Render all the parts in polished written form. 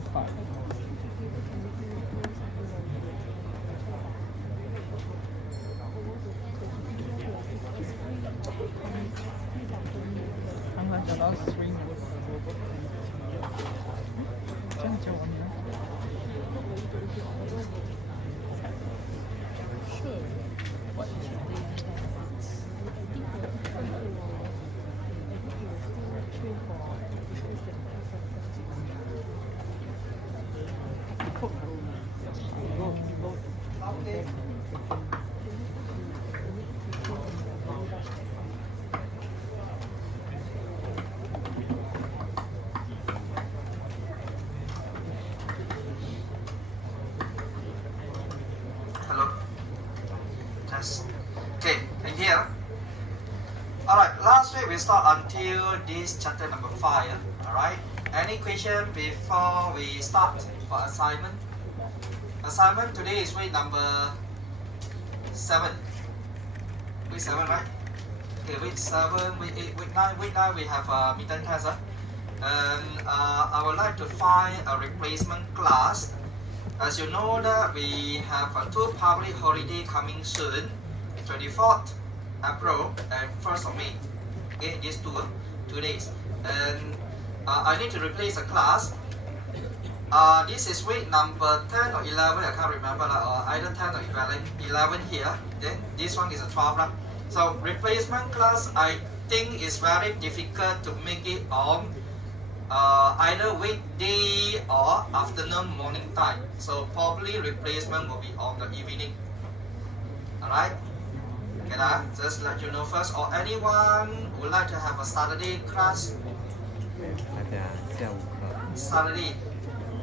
number 5.刚才讲到 string 这样教我呢？是，我Hello. Test. Okay, in here. Alright, last week we start until this chapter number 5. Alright. Any question before we start for assignment? Assignment today is week number 7. Week 7, right? Okay, week 7, week 8, week 9. Week 9 we have a midterm test. And I would like to find a replacement class. As you know that we have 2 public holiday coming soon, 24th April and 1st of May. Okay, these 2 days. And I need to replace a class. This is week number 10 or 11, I can't remember, either 10 or 11 here. Then this one is a 12. So replacement class, I think is very difficult to make it on either weekday or afternoon morning time. So probably replacement will be on the evening. Alright? Okay, just let you know first. Or anyone would like to have a Saturday class? Saturday.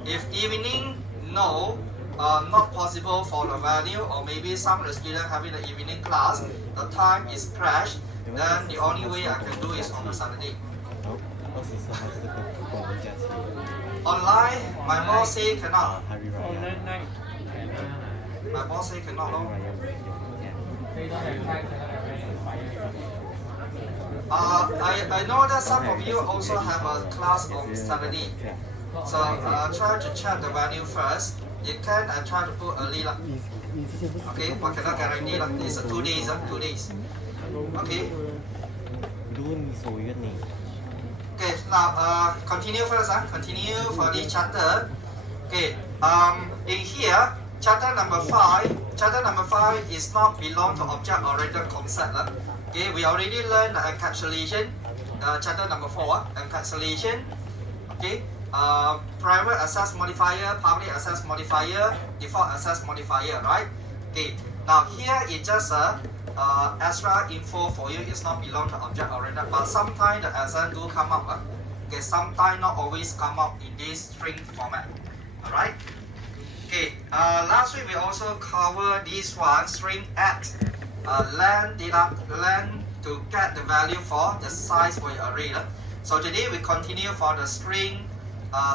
If evening, no, not possible for the value, or maybe some of the students having the evening class, the time is crashed, then the only way I can do is on a Saturday. Online, my boss say cannot. My boss say cannot. No? I know that some of you also have a class on Saturday. So try to check the venue first. You can try to put early. Okay, but cannot guarantee. It's 2 days. 2 days. Okay. Okay, now continue first. Continue for the chapter. Okay, in here, chapter number 5. Chapter number 5 is not belong to object-oriented concept. Okay, we already learned encapsulation. Chapter number 4, encapsulation. Okay, private access modifier, public access modifier, default access modifier, right? Okay, now here is just extra info for you. It's not belong to object oriented, but sometimes the exam do come up. Okay, sometimes not always come up in this string format. Alright. Okay. Last week we also covered this one, string at length to get the value for the size for your array. So today we continue for the string.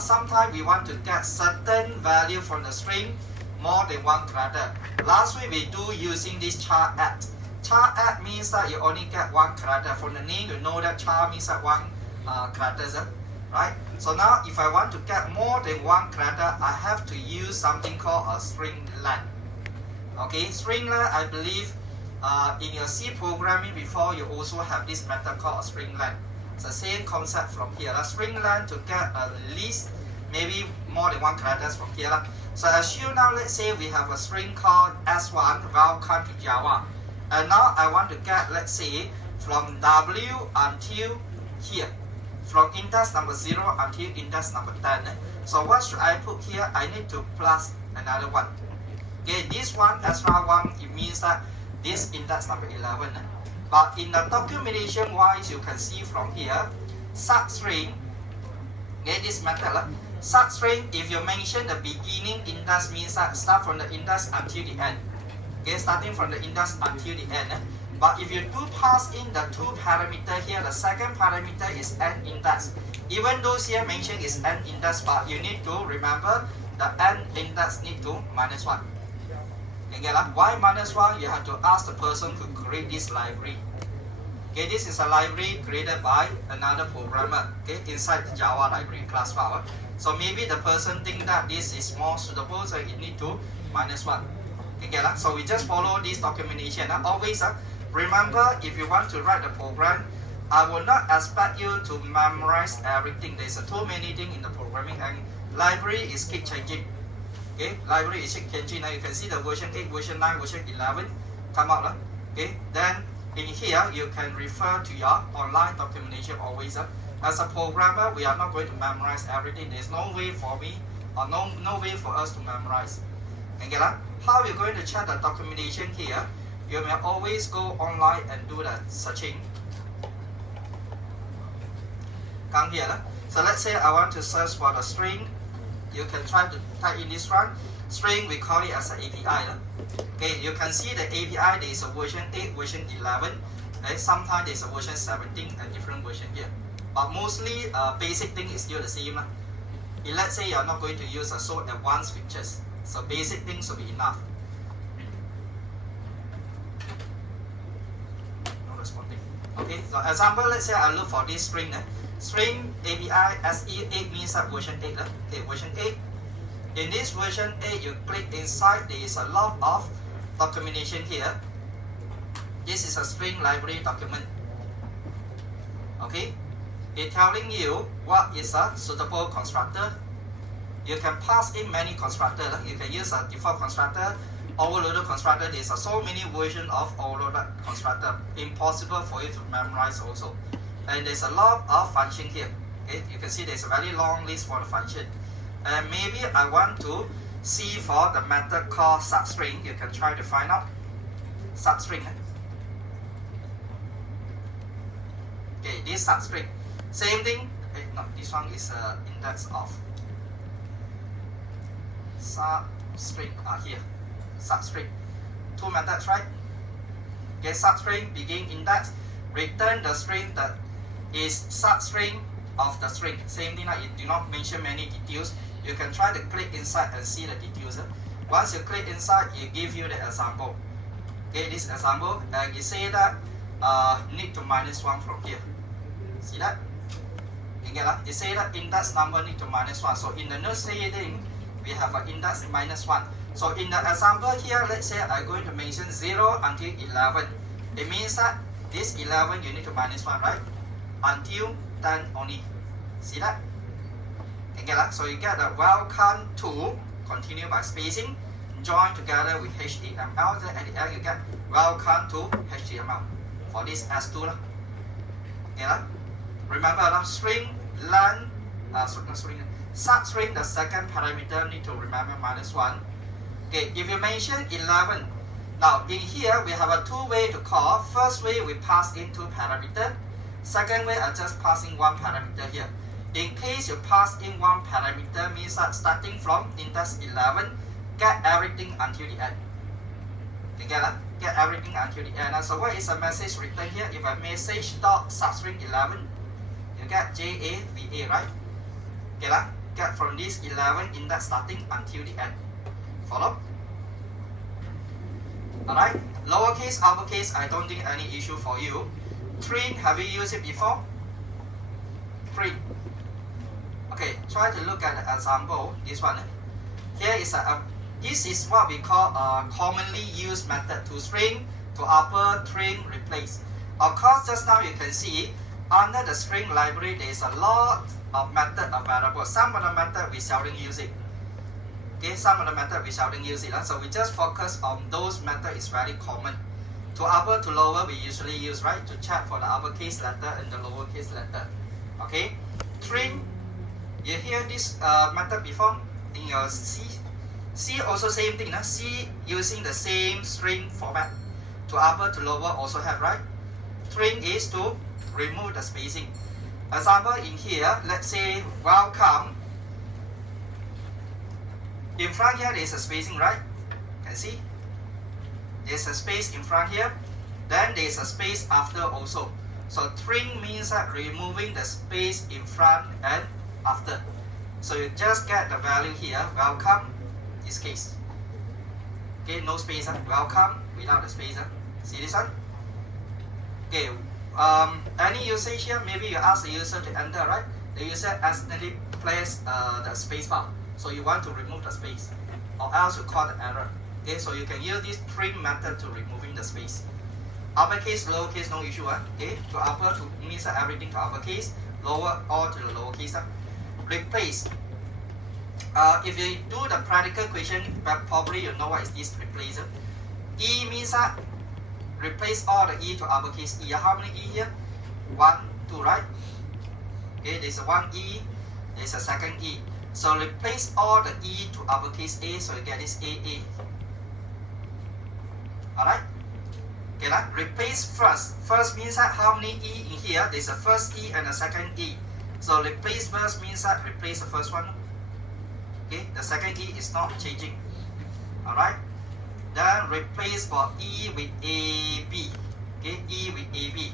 Sometimes we want to get certain value from the string more than 1 character. Last week we do using this char at. Char at means that you only get 1 character. From the name you know that char means that 1 characters, right? So now if I want to get more than 1 character, I have to use something called a string length. Okay, string length, I believe in your C programming before you also have this method called a string length. It's the same concept from here. String length to get at least maybe more than 1 characters from here. So assume now, let's say we have a string called S1, welcome to Java. And now I want to get, let's say, from W until here. From index number 0 until index number 10. So what should I put here? I need to plus another 1. Okay, this one, extra 1, it means that this index number 11. But in the documentation wise, you can see from here, substring, okay, this method, substring, if you mention the beginning index means that start from the index until the end. Okay, starting from the index until the end. But if you do pass in the 2 parameter here, the second parameter is n index. Even though here mentioned is n index, but you need to remember the n index need to minus 1. Okay, why minus 1? You have to ask the person who create this library. Okay, this is a library created by another programmer. Okay, inside the Java library class file. So maybe the person think that this is more suitable, so it need to -1. Okay, so we just follow this documentation. Always remember, if you want to write the program, I will not expect you to memorize everything. There's too many things in the programming, and library is keep changing. Okay, library is keep changing. Now you can see the version 8, version 9, version 11 come out. Okay, then in here you can refer to your online documentation always. As a programmer, we are not going to memorize everything. There's no way for me, or no way for us to memorize. Okay, how you're going to check the documentation here? You may always go online and do the searching. Come here. So let's say I want to search for the string. You can try to type in this one. String, we call it as an API. Okay, you can see the API, there is a version 8, version 11. Okay, sometimes there's a version 17 and different version here. But mostly, basic thing is still the same. If let's say you're not going to use so advanced features, so basic things will be enough. No responding. Okay, so example, let's say I look for this string. String API SE8 means that version 8. Okay, version 8. In this version 8, you click inside, there is a lot of documentation here. This is a string library document. Okay, it's telling you what is a suitable constructor. You can pass in many constructors. You can use a default constructor, overloaded constructor. There's so many versions of overloaded constructor. Impossible for you to memorize also. And there's a lot of function here. Okay, you can see there's a very long list for the function. And maybe I want to see for the method called substring. You can try to find out substring. Okay, this substring. Same thing. No, this one is index of substring. Here, substring. Two methods, right? Okay, substring begin index. Return the string that is substring of the string. Same thing, it do not mention many details. You can try to click inside and see the details. Once you click inside, it gives you the example. Okay, this example, and it say that need to -1 from here. See that? Okay, it say that index number need to -1. So in the next heading, we have an index -1. So in the example here, let's say I'm going to mention 0 until 11. It means that this 11 you need to -1, right? Until 10 only. See that? Okay, so you get the welcome to, continue by spacing, join together with HTML. Then at the end you get welcome to HTML for this S2. Okay, remember string length, substring, the second parameter need to remember -1. Okay, if you mention 11, now in here we have a two way to call. First way we pass in two parameter. Second way I just pass in one parameter here. In case you pass in one parameter, means that starting from index 11, get everything until the end. Together, get everything until the end. So what is the message written here? If I message dot substring 11, you get JAVA, right? Okay, get from this 11 index starting until the end. Follow? Alright, lowercase, uppercase, I don't think any issue for you. String, have you used it before? String. Okay, try to look at the example. This one. Here is this is what we call a commonly used method to string, to upper, string, replace. Of course, just now you can see under the string library there is a lot of method available. Some of the method we seldom use it. Okay, some of the method we seldom use it. So we just focus on those method is very common. To upper, to lower, we usually use, right, to check for the uppercase letter and the lowercase letter. Okay, string. You hear this method before in your C? C also same thing. C using the same string format. To upper, to lower also have, right? String is to remove the spacing. Example in here, let's say welcome. In front here there is a spacing, right? Can see? There's a space in front here. Then there's a space after also. So string means that removing the space in front and after. So you just get the value here, welcome, this case. Okay, no space, welcome without the space. See this one? Okay, any usage here, maybe you ask the user to enter, right? the user accidentally placed the space bar. So you want to remove the space, or else you call the error. Okay, so you can use this trim method to removing the space. Uppercase, lowercase, no issue. Okay, to upper to means everything to uppercase, lower all to the lowercase. Replace. If you do the practical question, but probably you know what is this replace. E means replace all the E to uppercase E. How many E here? 1, 2, right? Okay, there's a 1 E, there's a second E. So replace all the E to uppercase A, so you get this AA. Alright? Okay, replace first. First means how many E in here? There's a first E and a second E. So replace first means replace the first one. Okay, the second E is not changing. Alright? Then replace for E with AB. Okay, E with AB.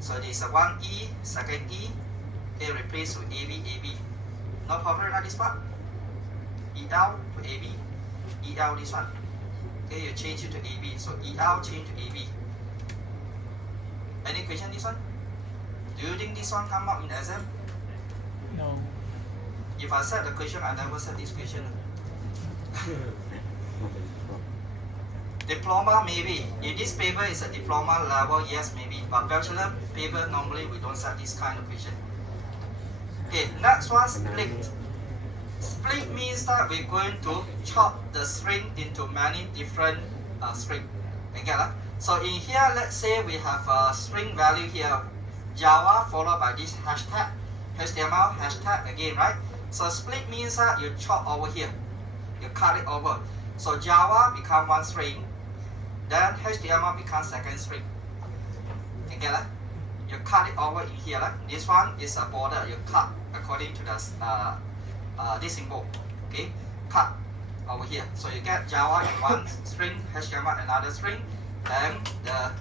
So there's a 1 E, second E. Okay, replace with AB, AB. No problem at this part. EL to AB. EL this one. Okay, you change it to AB. So EL change to AB. Any question this one? Do you think this one come up in exam? No. If I set the question, I never set this question. Diploma maybe. If this paper is a diploma level, yes maybe. But bachelor paper normally we don't set this kind of question. Okay, next one, split. Split means that we're going to chop the string into many different strings. Okay, so in here, let's say we have a string value here, Java followed by this hashtag, HTML hashtag again, right? So split means that you chop over here, you cut it over. So Java become one string, then HTML becomes second string. Okay, you cut it over in here. This one is a border, you cut according to the this symbol. Okay, cut over here. So you get Java in one string, HTML another string, and the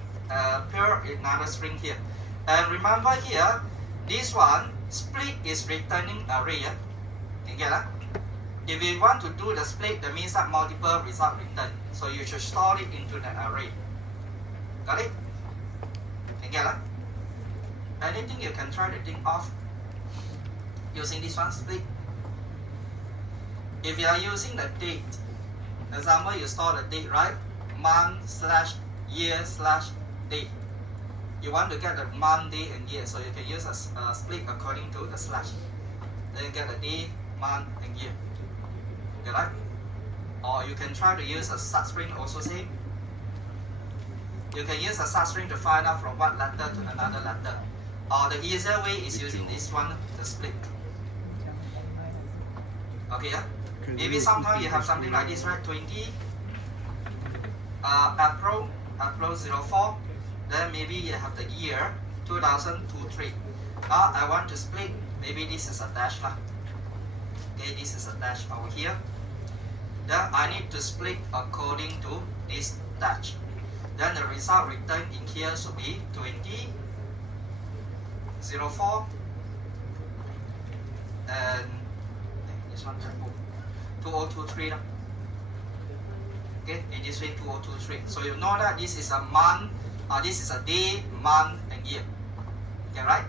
pure another string here. And remember here, this one split is returning array. You get that? If you want to do the split, that means that multiple result return. So you should store it into the array. Got it? You get that? Anything you can try to think of using this one split. If you are using the date, example you store the date, right? Month slash year slash date. You want to get the month, day, and year, so you can use a split according to the slash. Then you get the day, month, and year. Okay, right? Or you can try to use a substring also same. You can use a substring to find out from one letter to another letter. Or the easier way is using this one, the split. Okay, yeah? Maybe sometimes you have something like this, right? 20 April 04. Then maybe you have the year 2023. Now I want to split. Maybe this is a dash lah. Okay, this is a dash over here. Then I need to split according to this dash. Then the result returned in here should be 20 04 and this one 2023. Okay, in this way 2023. So you know that this is a month, this is a day, month, and year. Okay, right?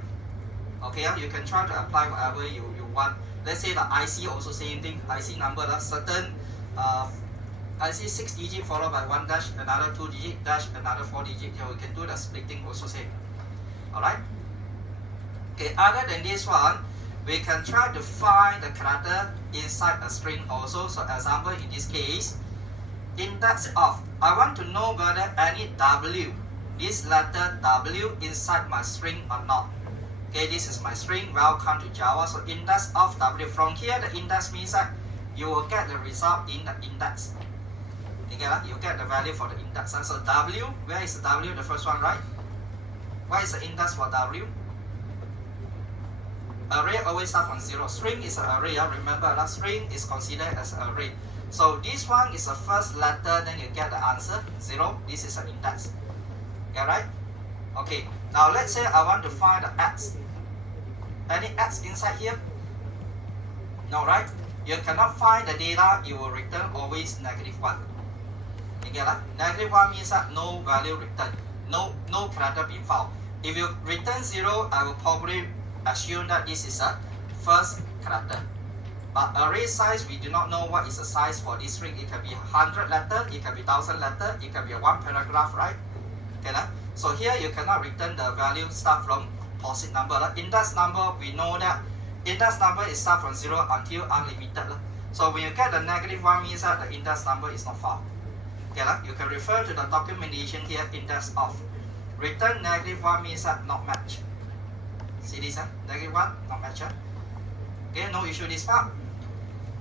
Okay, you can try to apply whatever you want. Let's say the IC also same thing. IC number, certain IC 6 digit followed by 1 dash, another 2 digit dash, another 4 digit. Yeah, we can do the splitting also same. Alright? Okay, other than this one, we can try to find the character inside a string also. So example in this case, index of, I want to know whether any W, this letter W inside my string or not. Okay, this is my string, welcome to Java. So index of W, from here the index means that you will get the result in the index. You get that? You get the value for the index. And so W, where is the W? The first one, right? What is the index for W? Array always start from 0. String is an array. Remember, that string is considered as an array. So this one is the first letter, then you get the answer 0. This is an index. Okay, right? Okay. Now let's say I want to find the X. Any X inside here? No, right? You cannot find the data. You will return always -1. You get that? -1 means that no value returned. No character being found. If you return 0, I will probably assume that this is a first character. But array size, we do not know what is the size for this string. It can be 100 letter, it can be 1000 letter, it can be a one paragraph, right? Okay, so here you cannot return the value start from POSIT number. Index number, we know that index number is start from 0 until unlimited. So when you get the -1 means that the index number is not found. Okay, you can refer to the documentation here, index of. Return -1 means that not match. See this, -1 not match. Okay, no issue this part.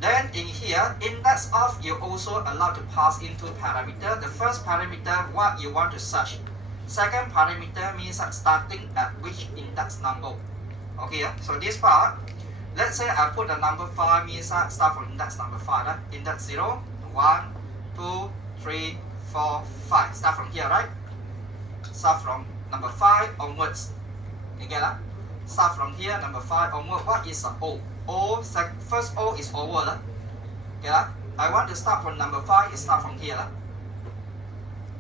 Then in here, index of, you also allowed to pass into parameter. The first parameter, what you want to search. Second parameter means that starting at which index number. Okay, so this part, let's say I put the number 5 means that start from index number 5. Index 0, 1, 2, 3, 4, 5. Start from here, right? Start from number 5 onwards. You get that? Start from here, number 5 onward. What is the O? O, first O is over. Okay, I want to start from number 5, it start from here.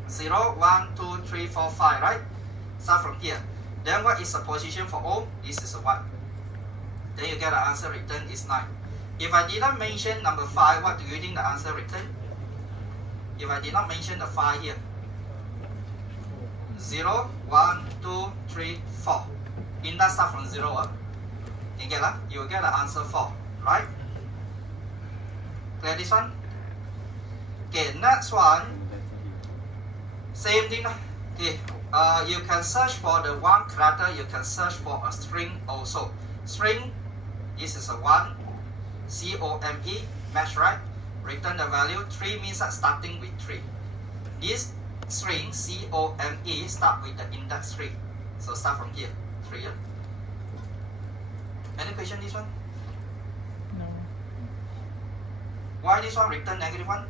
0, 1, 2, 3, 4, 5, right? Start from here. Then what is the position for O? This is a 1. Then you get the answer return is 9. If I did not mention number 5, what do you think the answer return? If I did not mention the 5 here. 0, 1, 2, 3, 4. Index start from 0. You get that? You will get the answer 4, right? Clear this one? Okay, next one. Same thing. Okay, you can search for the one character. You can search for a string also. String, this is a 1. COME, match, right? Return the value. 3 means that starting with 3. This string COME start with the index 3. So start from here. 3. Any question this one? No. Why this one return -1?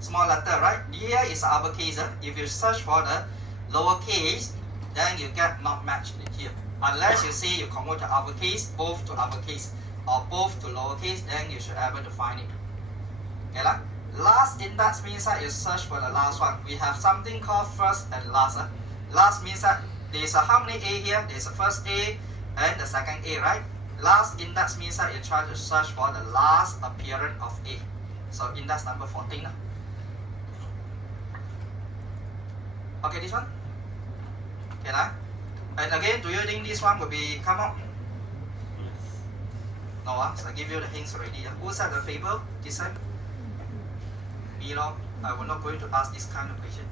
Small letter, right? Here is uppercase. If you search for the lowercase, then you get not matched here. Unless you say you convert to uppercase, both to uppercase, or both to lowercase, then you should be able to find it. Okay, last index means that you search for the last one. We have something called first and last. Last means that there's a how many A here? There's a first A and the second A, right? Last index means that you try to search for the last appearance of A. So index number 14. Okay, this one? Okay, and again, do you think this one will be come up? No, so I give you the hints already. Who said the fable? This one? Me, I will not going to ask this kind of question.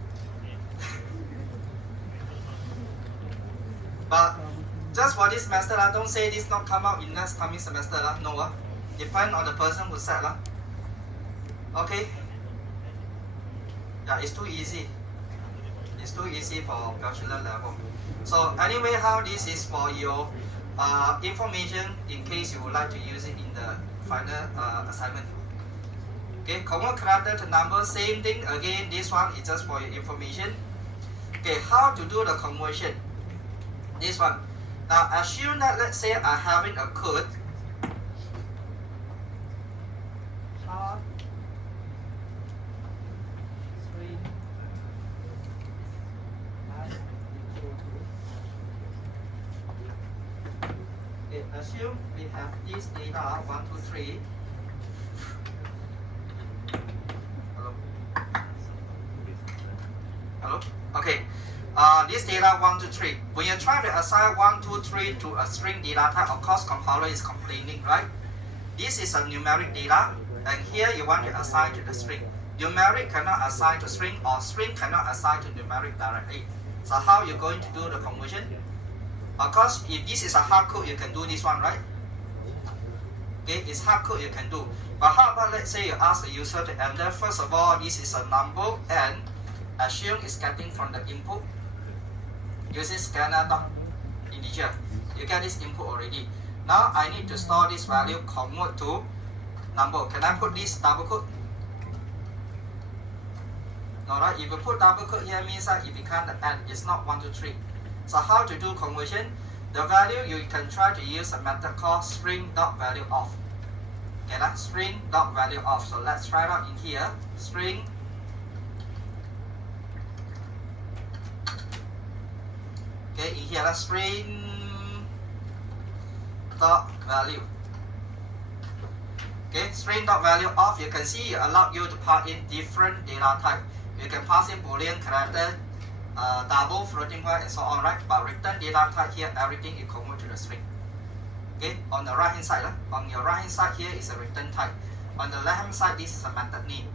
But just for this semester, don't say this not come out in next coming semester. No, depend on the person who said. Okay. Yeah, it's too easy. It's too easy for bachelor level. So anyway, how this is for your information in case you would like to use it in the final assignment. Okay, convert character to number, same thing again. This one is just for your information. Okay, how to do the conversion? This one. Now assume that let's say I'm having a code. Okay, assume we have this data 1, 2, 3. Hello? Okay. This data 1, 2, 3. When you try to assign 1, 2, 3 to a string data type, of course compiler is complaining, right? This is a numeric data, and here you want to assign to the string. Numeric cannot assign to string, or string cannot assign to numeric directly. So how you going to do the conversion? Of course, if this is a hard code, you can do this one, right? Okay, it's hard code you can do. But how about let's say you ask the user to enter. First of all, this is a number, and assume it's getting from the input. Using scanner.integer. You get this input already. Now I need to store this value, convert to number. Can I put this double quote? No, right? If you put double quote here, means that it becomes the end. It's not 1, 2, 3. So how to do conversion? The value you can try to use a method called string.valueOf. Okay, that's string.valueOf. So let's try it out in here. String. Okay, in here that's string dot value. Okay, string dot value of, you can see it allow you to pass in different data type. You can pass in boolean, character, double, floating point, and so on, right? But return data type here, everything is converted to the string. Okay, on the right hand side, on your right hand side here is a return type. On the left hand side, this is a method name.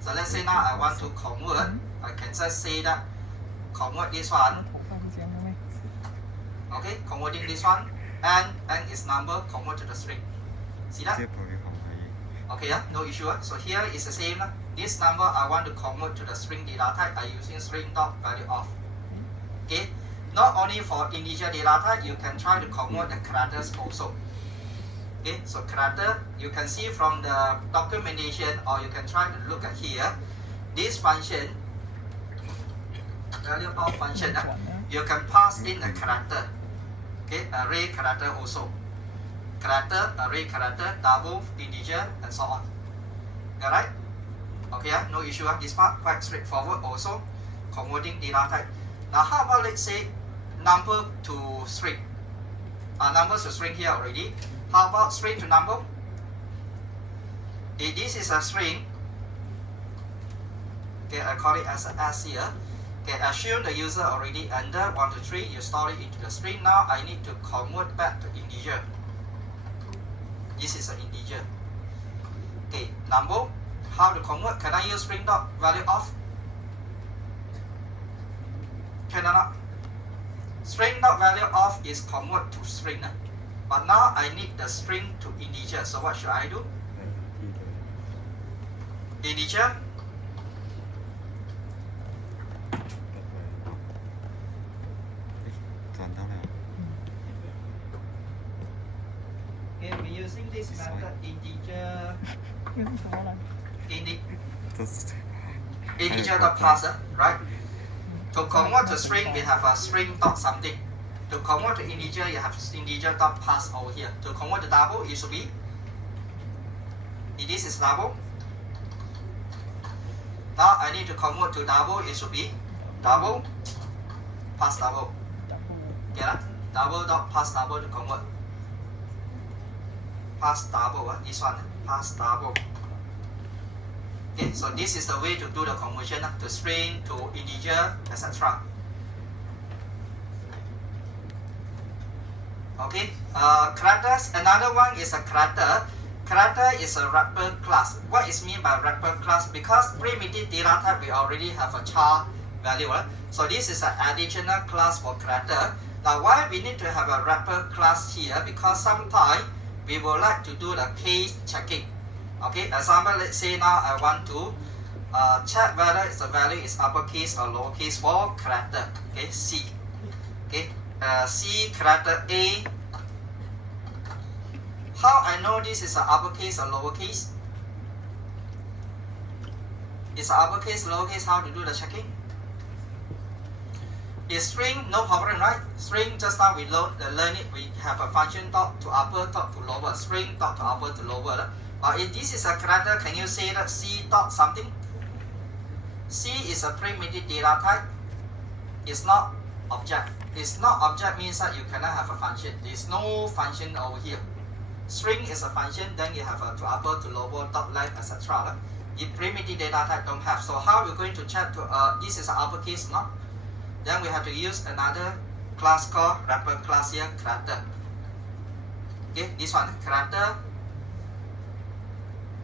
So let's say now I want to convert, I can just say that convert this one. Okay, converting this one, and its number convert to the string. See that? Okay, yeah, no issue. So here is the same. This number I want to convert to the string data type. I using string dot value of. Okay, not only for integer data type, you can try to convert the characters also. Okay, so character, you can see from the documentation, or you can try to look at here. This function, value of function, you can pass in a character. Okay, array character also. Character, array character, double, integer, and so on. Alright? Okay, no issue. This part quite straightforward also. Converting data type. Now how about let's say number to string? Numbers to string here already. How about string to number? If this is a string, okay, I call it as an S here. Okay, assume the user already entered 1 to 3, you store it into the string. Now I need to convert back to integer. This is an integer. Okay, number. How to convert? Can I use string dot value of? Can I not? String dot value of is convert to string. But now I need the string to integer. So what should I do? Integer. Okay, we're using this method integer. Integer dot parser, right? To convert to string, we have a string dot something. To convert to integer, you have integer dot pass over here. To convert to double, it should be. If this is double. Now I need to convert to double, it should be double pass double. Yeah, double dot pass double to convert. Pass double, this one, pass double. Okay, so this is the way to do the conversion to string, to integer, etc. Okay, characters. Another one is a character. Character is a wrapper class. What is mean by wrapper class? Because primitive data type we already have a char value. So this is an additional class for character. Now why we need to have a wrapper class here? Because sometimes we would like to do the case checking. Okay, example, let's say now I want to check whether the value is uppercase or lowercase for character. Okay, C. Okay, C character A. How I know this is an uppercase or lowercase? It's uppercase, lowercase, how to do the checking? Is string, no problem, right? String, just now we learn it, we have a function dot to upper, dot to lower, string dot to upper to lower. If this is a character, can you say that C dot something? C is a primitive data type. It's not object. It's not object means that you cannot have a function. There's no function over here. String is a function, then you have a to upper, to lower, dot left, etc. If primitive data type don't have, so how we're going to check to this is an uppercase, no? Then we have to use another class called wrapper class here, character. Okay, this one, character.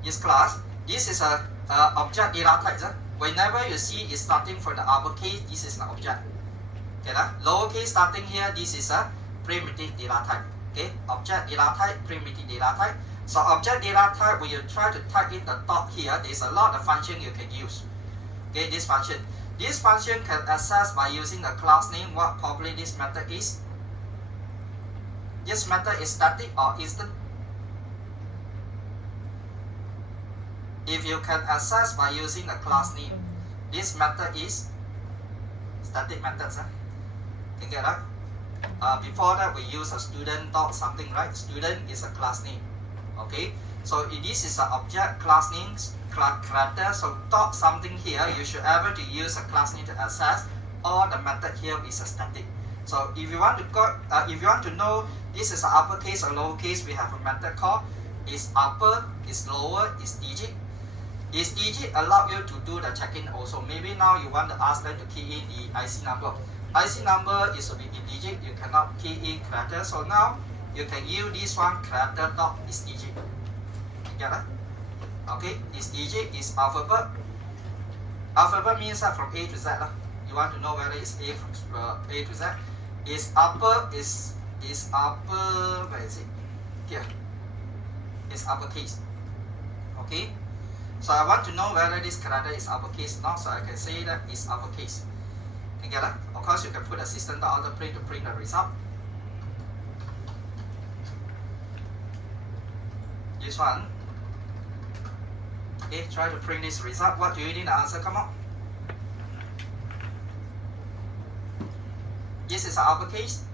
This class, this is a object data type. Whenever you see it starting from the uppercase, this is an object. Okay, lowercase starting here, this is a primitive data type. Okay, object data type, primitive data type. So object data type, when you try to type in the top here, there's a lot of function you can use. Okay, this function. This function can access by using the class name. What probably this method is? This method is static or instant? If you can access by using the class name, this method is static methods. Can get that? Before that, we use a student dot something, right? Student is a class name. Okay, so if this is an object class name, character, so dot something here, you should able to use a class name to access. Or the method here is a static. So if you want to know this is uppercase or lowercase, we have a method called is upper, is lower, is digit. Is digit allow you to do the check-in also. Maybe now you want to ask them to key in the IC number. IC number is to be in digit, you cannot key in character. So now you can use this one character dot is digit. You get that? Okay, is digit is alphabet. Alphabet means that from A to Z. You want to know whether it's A from A to Z. Is upper is upper, where is it? Here. It's uppercase. Okay. So I want to know whether this character is uppercase or not, so I can say that it's uppercase. You get that? Of course, you can put a system.out.print to print the result. This one. Okay, try to print this result. What do you need the answer come out? This is an uppercase.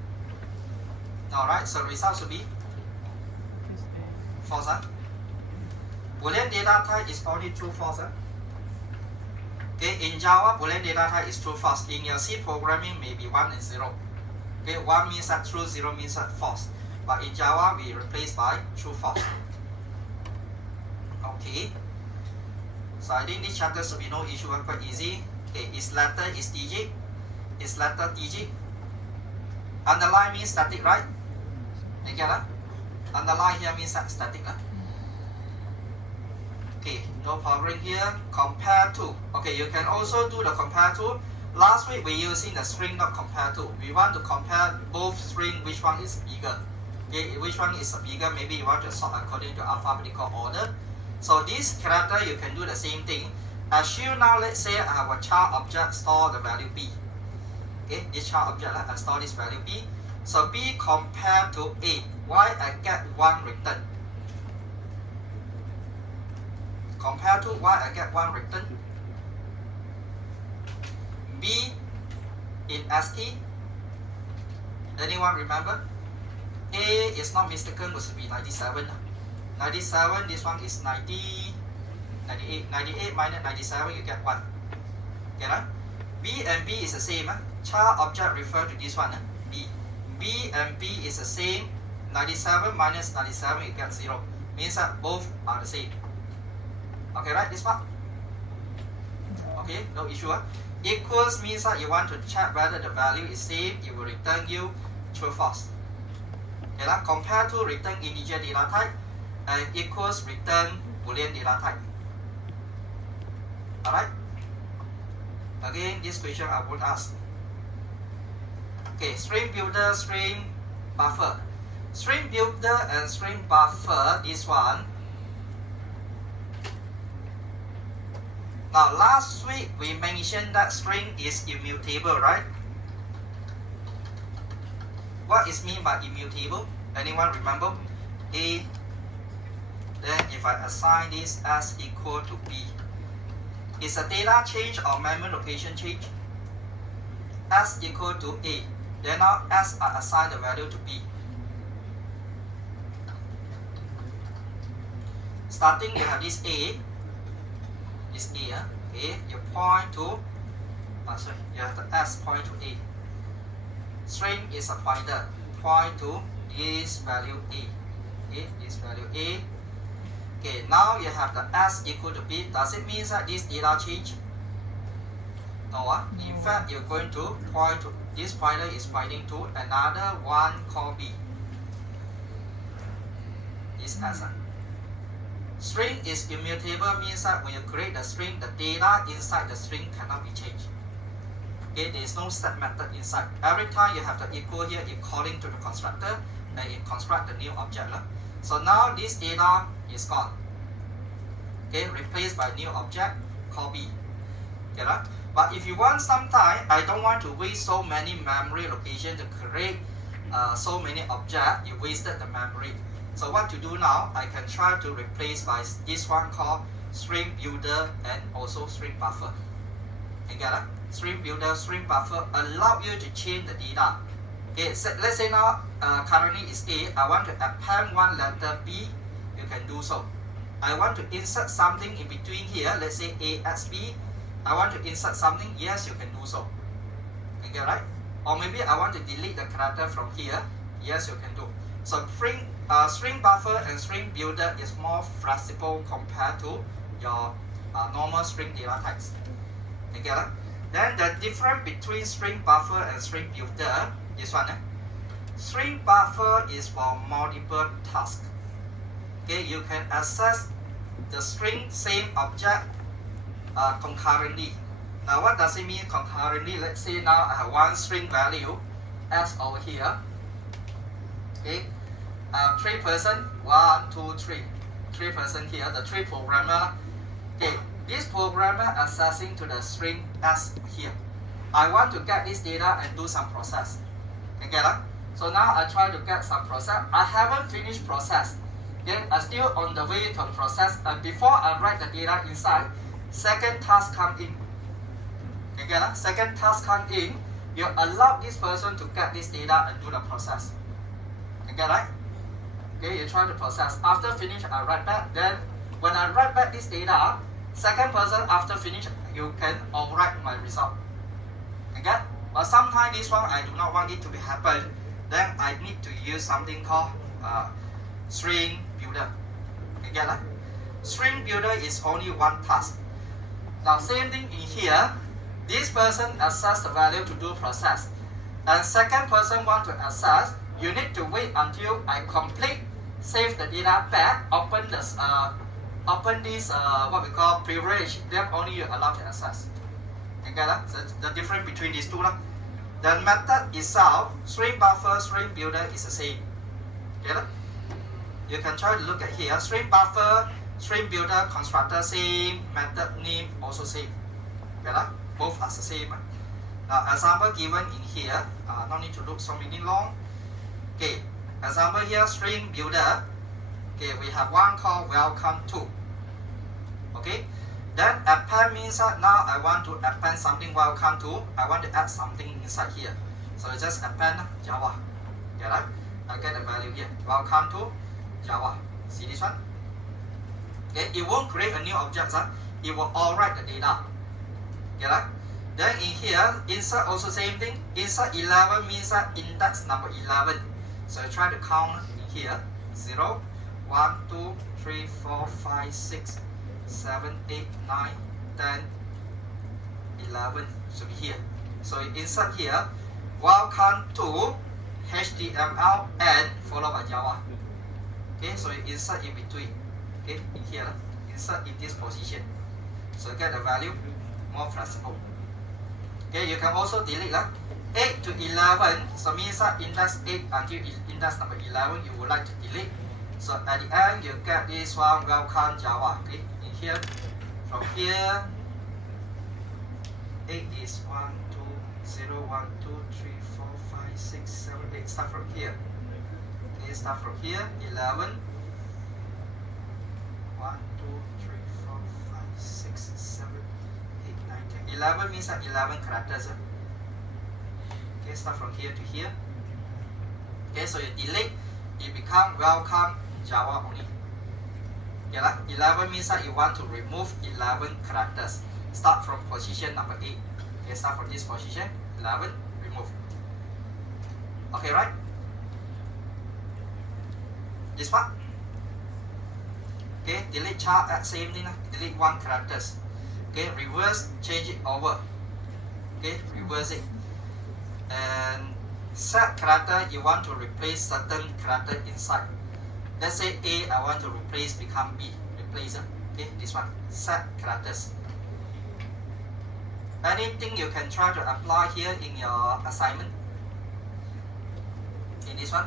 Alright, so result should be false. Boolean data type is only true false. Okay, in Java, Boolean data type is true false. In your C programming, maybe 1 and 0. Okay, 1 means that true, 0 means that false. But in Java, we replace by true false. Okay. So I think this chapter should be no issue, quite easy. Okay, is letter is digit. Is letter digit. Underline means static, right? You get that? Underline here means that static. Okay, no problem here. Compare to. Okay, you can also do the compare to. Last week we using the string not compare to. We want to compare both string, which one is bigger. Okay, which one is bigger? Maybe you want to sort according to alphabetical order. So this character you can do the same thing. Assume now let's say I have a child object store the value b. Okay, this child object I store this value b. So b compared to a. Why I get 1 return? Compared to why I get 1 return? B in ST. Anyone remember? A is not mistaken, must be 97. 97, this one is 90, 98. 98 minus 97, you get 1. Okay, right? B and B is the same. Child object refer to this one, B. B and B is the same. 97 minus 97, you get 0. Means that both are the same. Okay, right? This part? Okay, no issue. Equals means that you want to check whether the value is same. It will return you true false. Okay, right? Compare to return integer data type and equals return Boolean data type. Alright? Again, this question I would ask. Okay, string builder, string buffer. String builder and string buffer, this one. Now last week we mentioned that string is immutable, right? What is mean by immutable? Anyone remember? A. Then if I assign this as equal to B, is a data change or memory location change? S equal to A. Then now S I assign the value to B. Starting you have this A. This A, okay, you point to, you have the S point to A. String is a pointer, point to this value A. Okay, this value A. Okay, now you have the S equal to B. Does it mean that this data change? No, in fact, you're going to point to, this pointer is pointing to another one called B. This S. String is immutable means that when you create the string, the data inside the string cannot be changed. Okay, there is no set method inside. Every time you have the equal here, it calling to the constructor and it construct the new object. So now this data is gone. Okay, replaced by new object called B. Okay, right? But if you want sometime, I don't want to waste so many memory locations to create so many objects, you wasted the memory. So what to do now, I can try to replace by this one called string builder and also string buffer. You get it? String builder, string buffer allow you to change the data. Okay, so let's say now currently is A, I want to append one letter B, you can do so. I want to insert something in between here, let's say A as B, I want to insert something, yes, you can do so. You get right? or maybe I want to delete the character from here. Yes, you can do. So string buffer and string builder is more flexible compared to your normal string data types. You get it? Then the difference between string buffer and string builder is one. String buffer is for multiple tasks. Okay, you can access the string same object concurrently. Now what does it mean concurrently? Let's say now I have one string value s over here. Okay, three person, 1, 2, 3. 3 person here, the 3 programmer. Okay, this programmer accessing to the string s here. I want to get this data and do some process. You get it? So now I try to get some process. I haven't finished process. Okay, I'm still on the way to process. And before I write the data inside, second task come in. You get it? Second task come in. You allow this person to get this data and do the process. You get it? Okay, you try to process. After finish, I write back. Then when I write back this data, second person after finish, you can overwrite my result. You get? But sometimes this one I do not want it to be happen. Then I need to use something called string builder. You get that? String builder is only one task. Now same thing in here. This person access the value to do process, and second person want to access. You need to wait until I complete, save the data back, open this what we call privilege. Then only you allow to access. You get that? The difference between these two lah. The method itself, string buffer, string builder is the same. Get it? You can try to look at here. String buffer, string builder, constructor same, method name also same. Get it? Both are the same. Now example given in here. No need to look so many long. Okay. Example here, string builder. Okay, we have one called welcome to. Okay. Then append means now I want to append something welcome to. I want to add something inside here. So just append Java. Get it? I get the value here. Welcome to Java. See this one? Okay, it won't create a new object. It will overwrite the data. Get it? Then in here, insert also same thing. Insert 11 means index number 11. So I try to count in here. 0, 1, 2, 3, 4, 5, 6, 7, 8, 9, 10, 11 should be here. So you insert here, welcome to HTML and followed by Java. Okay, so you insert in between. Okay, in here, insert in this position. So get the value more flexible. Okay, you can also delete 8 to 11. So means index 8 until index number 11 you would like to delete. So at the end you get this one welcome Java. Okay, in here, from here, 8 is 1, 2, 0, 1, 2, 3, 4, 5, 6, 7, 8. Start from here. Okay, start from here. 11. 1, 2, 3, 4, 5, 6, 7, 8, 9, 10. 11 means 11 characters. Okay, start from here to here. Okay, so you delete, it become welcome Java only. Yeah, 11 means you want to remove 11 characters. Start from position number 8. Okay, start from this position. 11, remove. Okay, right? This one. Okay, delete char at same thing. Delete 1 characters. Okay, reverse, change it over. Okay, reverse it. And set character, you want to replace certain character inside. Let's say A, I want to replace become B. Replace it. Okay, this one. Set characters. Anything you can try to apply here in your assignment? In this one?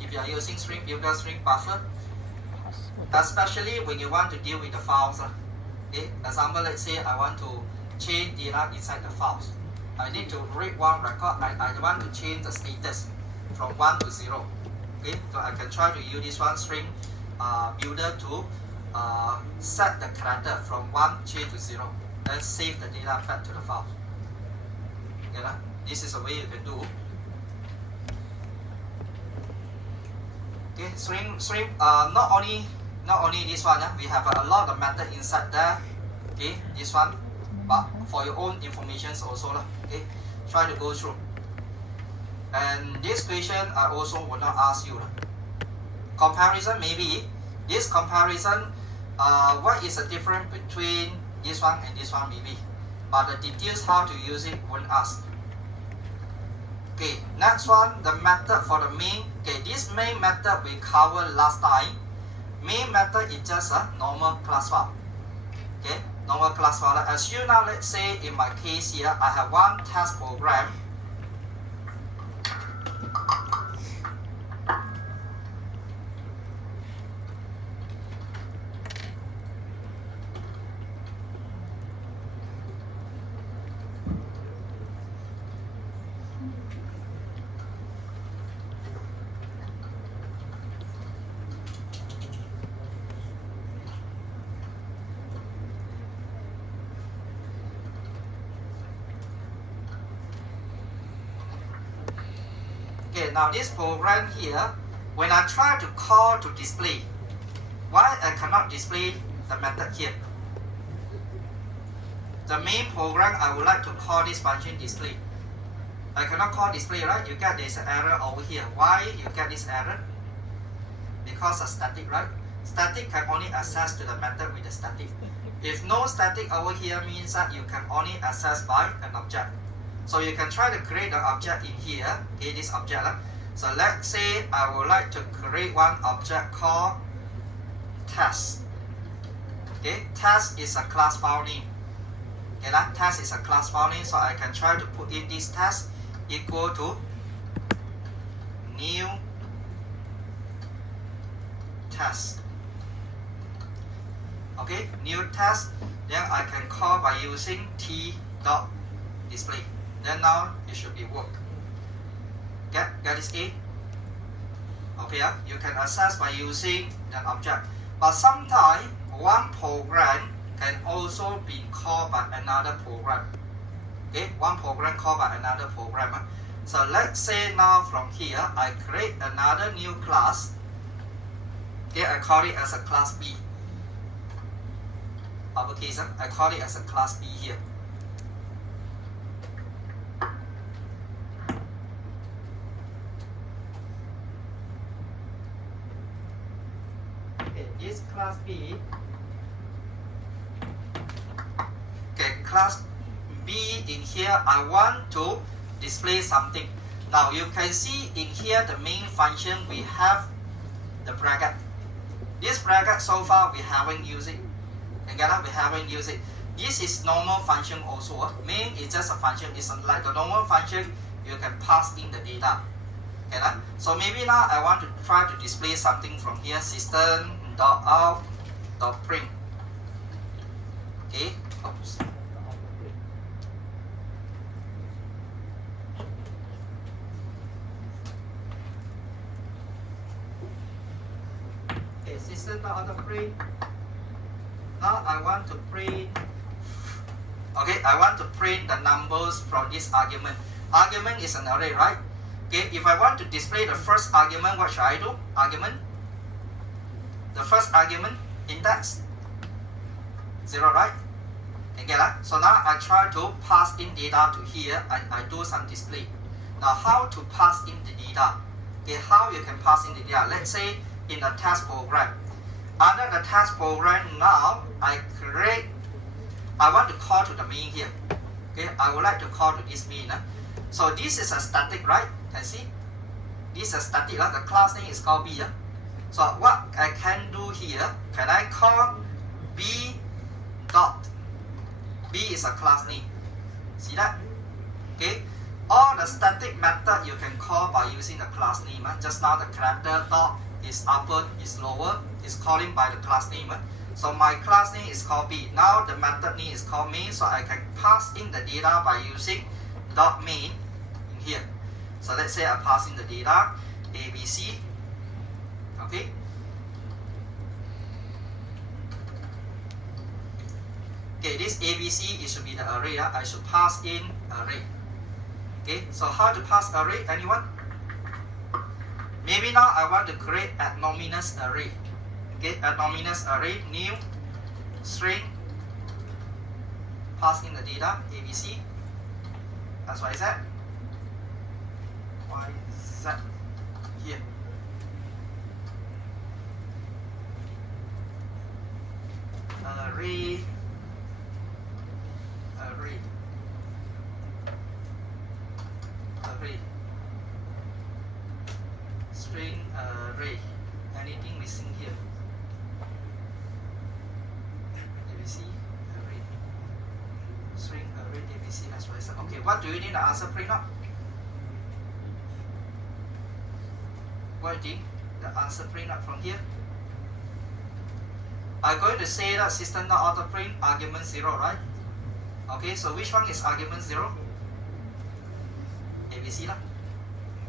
If you are using string builder, string buffer, especially when you want to deal with the files. Okay, example, let's say I want to change data inside the files. I need to read one record. I want to change the status from 1 to 0. Okay, so I can try to use this one string builder to set the character from 1 change to 0. Then save the data back to the file. Okay, this is a way you can do. Okay, string not only this one, we have a lot of method inside there. Okay, this one, but for your own information also okay, try to go through. And this question I also will not ask you. Comparison maybe. This comparison, what is the difference between this one and this one maybe. But the details how to use it won't ask. Okay, next one, the method for the main. Okay, this main method we covered last time. Main method is just a normal class file. Okay, normal class file. As you now, let's say in my case here, I have one test program. Okay, now this program here, when I try to call to display, why I cannot display the method here? The main program I would like to call this function display. I cannot call display, right? You get this error over here. Why you get this error? Because of static, right? Static can only access to the method with the static. If no static over here means that you can only access by an object. So you can try to create an object in here, okay, this object. So let's say I would like to create one object called test. Okay, test is a class file name. Okay, that test is a class file name, so I can try to put in this test equal to new test. Okay, new test. Then I can call by using t.display. Then now it should be work. Get this A? Okay, you can access by using an object. But sometimes one program can also be called by another program. Okay, one program called by another program. So let's say now from here I create another new class. Okay, I call it as a class B. Uppercase, I call it as a class B here. This class B. Okay, class B in here, I want to display something. Now you can see in here the main function we have the bracket. This bracket so far we haven't used it. Again, we haven't used it. This is normal function also. Main is just a function. It's like a normal function. You can pass in the data. Okay, so maybe now I want to try to display something from here. System.out.print. Okay. Oops. Okay, system.out.print. Now I want to print. Okay, I want to print the numbers from this argument. Argument is an array, right? Okay, if I want to display the first argument, what should I do? Argument. The first argument, index 0, right? Okay, so now I try to pass in data to here and I do some display. Now how to pass in the data? Okay, how you can pass in the data? Let's say in a test program. Under the test program now, I want to call to the main here. Okay, I would like to call to this main. So this is a static, right? Can see? This is a static. The class name is called B. So what I can do here, can I call B dot? B is a class name. See that? Okay. All the static method you can call by using the class name. Just now the character dot is upper, is lower, is calling by the class name. So my class name is called B. Now the method name is called main, so I can pass in the data by using dot main in here. So let's say I pass in the data ABC. Okay. Okay, this ABC, it should be the array. I should pass in array. Okay, so how to pass array? Anyone? Maybe now I want to create anonymous array. Okay, anonymous array, new string, pass in the data ABC. That's what I said. 1, Y, Z here. Array, array, array, string array. Anything missing here? ABC array, string array ABC as well. Okay, what do you need the answer print up? What do you need the answer print up from here? I'm going to say that system not auto print argument 0, right? Okay, so which one is argument 0? ABC lah.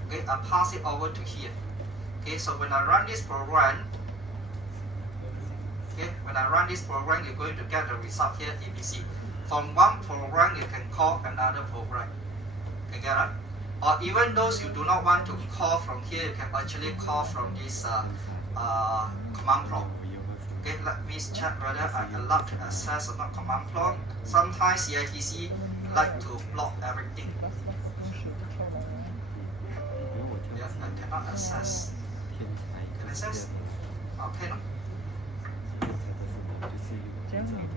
Okay, I pass it over to here. Okay, so when I run this program, okay, when I run this program, you're going to get the result here, ABC. From one program, you can call another program. Okay, get it? Or even those you do not want to call from here, you can actually call from this command prompt. Okay, let me check whether I allowed to access or not command prompt. Sometimes CITC like to block everything. Yeah, I cannot access. Can I access? Okay, no. 这样你的语言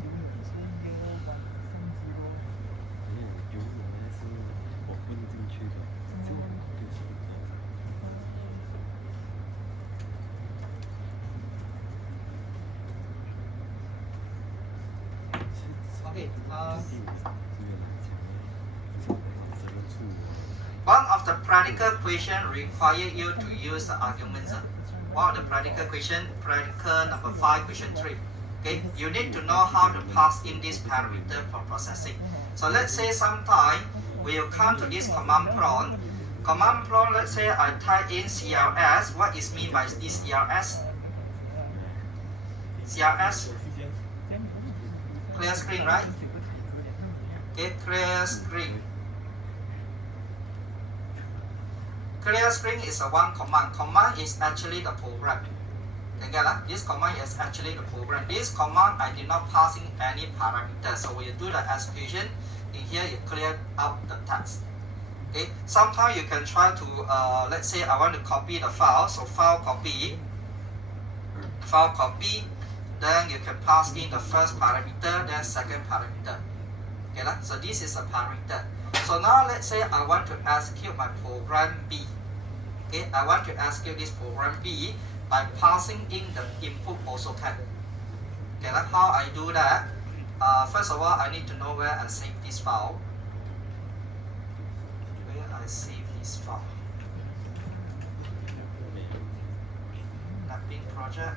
永远是 zero 吧，升 zero。Okay, one of the practical question require you to use the arguments. One of the practical question, practical number 5, question 3. Okay, you need to know how to pass in this parameter for processing. So let's say sometime we will come to this command prompt. Command prompt, let's say I type in CLS. What is mean by this CLS? CLS, clear screen, right? Okay, clear screen. Clear screen is a one command. Command is actually the program. Okay, this command is actually the program. This command I did not pass in any parameter. So when you do the execution, in here you clear out the text. Okay, sometimes you can try to let's say I want to copy the file. So file copy, then you can pass in the first parameter, then second parameter. Okay, so this is a parameter. So now let's say I want to execute my program B. Okay, I want to execute this program B by passing in the input also can. Okay, that's how I do that. First of all, I need to know where I save this file. Where I save this file. Mapping project.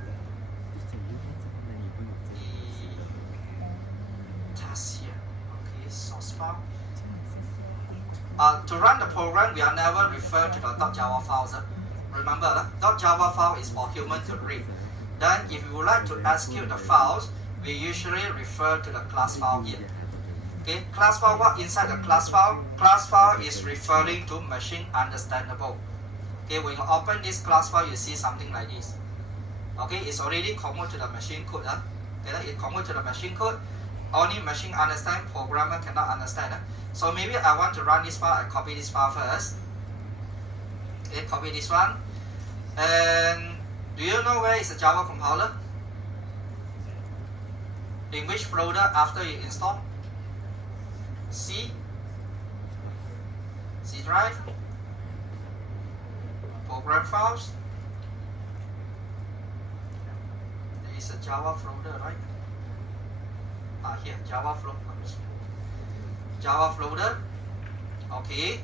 The test here. Okay, source file. To run the program, we are never refer to the .java files. Remember, .java file is for human to read. Then, if you would like to execute the files, we usually refer to the class file here. Okay, class file, what inside the class file? Class file is referring to machine understandable. Okay, when you open this class file, you see something like this. Okay, it's already converted to the machine code. Okay, it converted to the machine code. Only machine understand, programmer cannot understand. So maybe I want to run this file, I copy this file first. Okay, copy this one. And do you know where is the Java compiler? In which folder after you install? C drive, program files. There is a Java folder, right? Here, Java folder. Okay.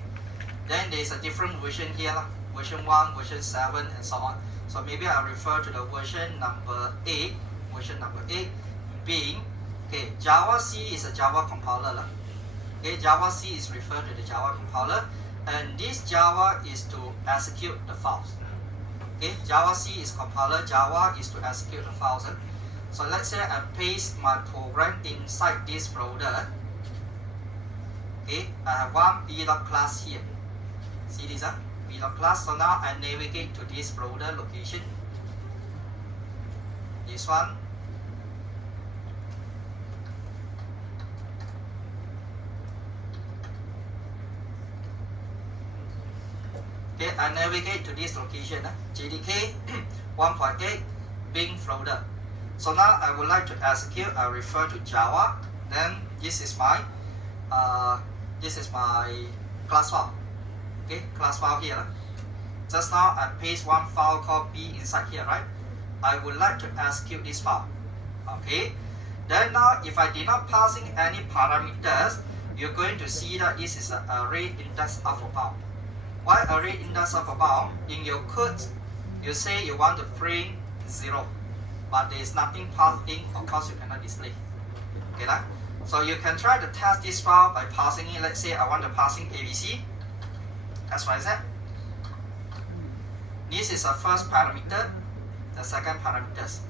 Then there is a different version here, version 1, version 7, and so on. So maybe I refer to the version number 8, being, okay, Java C is a Java compiler. Okay, Java C is referred to the Java compiler, and this Java is to execute the files. Okay, Java C is compiler, Java is to execute the files. So let's say I paste my program inside this folder. Okay, I have one b.class here. See this, b.class. So now I navigate to this folder location. This one. Okay, I navigate to this location, JDK 1.8 Bing folder. So now I would like to execute. I refer to Java. Then this is my class file. Okay, class file here. Just now I paste one file called B inside here, right? I would like to execute this file. Okay. Then now if I did not passing any parameters, you're going to see that this is an array index upper bound. Why array index upper bound? In your code, you say you want to print 0, but there is nothing passed in, of course you cannot display. Okay, lah? So you can try to test this file by passing in. Let's say I want to passing ABC, XYZ. This is a first parameter, the second parameters.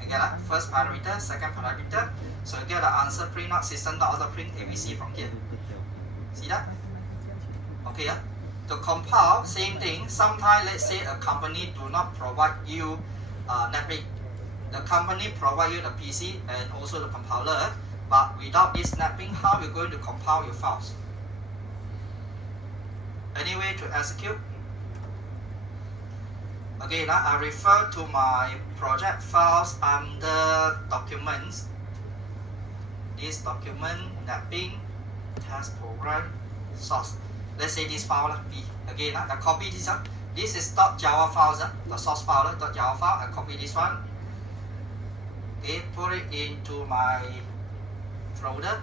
You get that? First parameter, second parameter. So you get the answer print out system.out.print ABC from here. See that? Okay, yeah. To compile, same thing. Sometimes let's say a company do not provide you network. The company provide you the PC and also the compiler, but without this mapping, how you going to compile your files? Any way to execute? Okay, now I refer to my project files under documents. This document, mapping, test program, source. Let's say this file B. Again, I copy this. This is .java files, the source file, .java file. I copy this one. Okay, put it into my folder.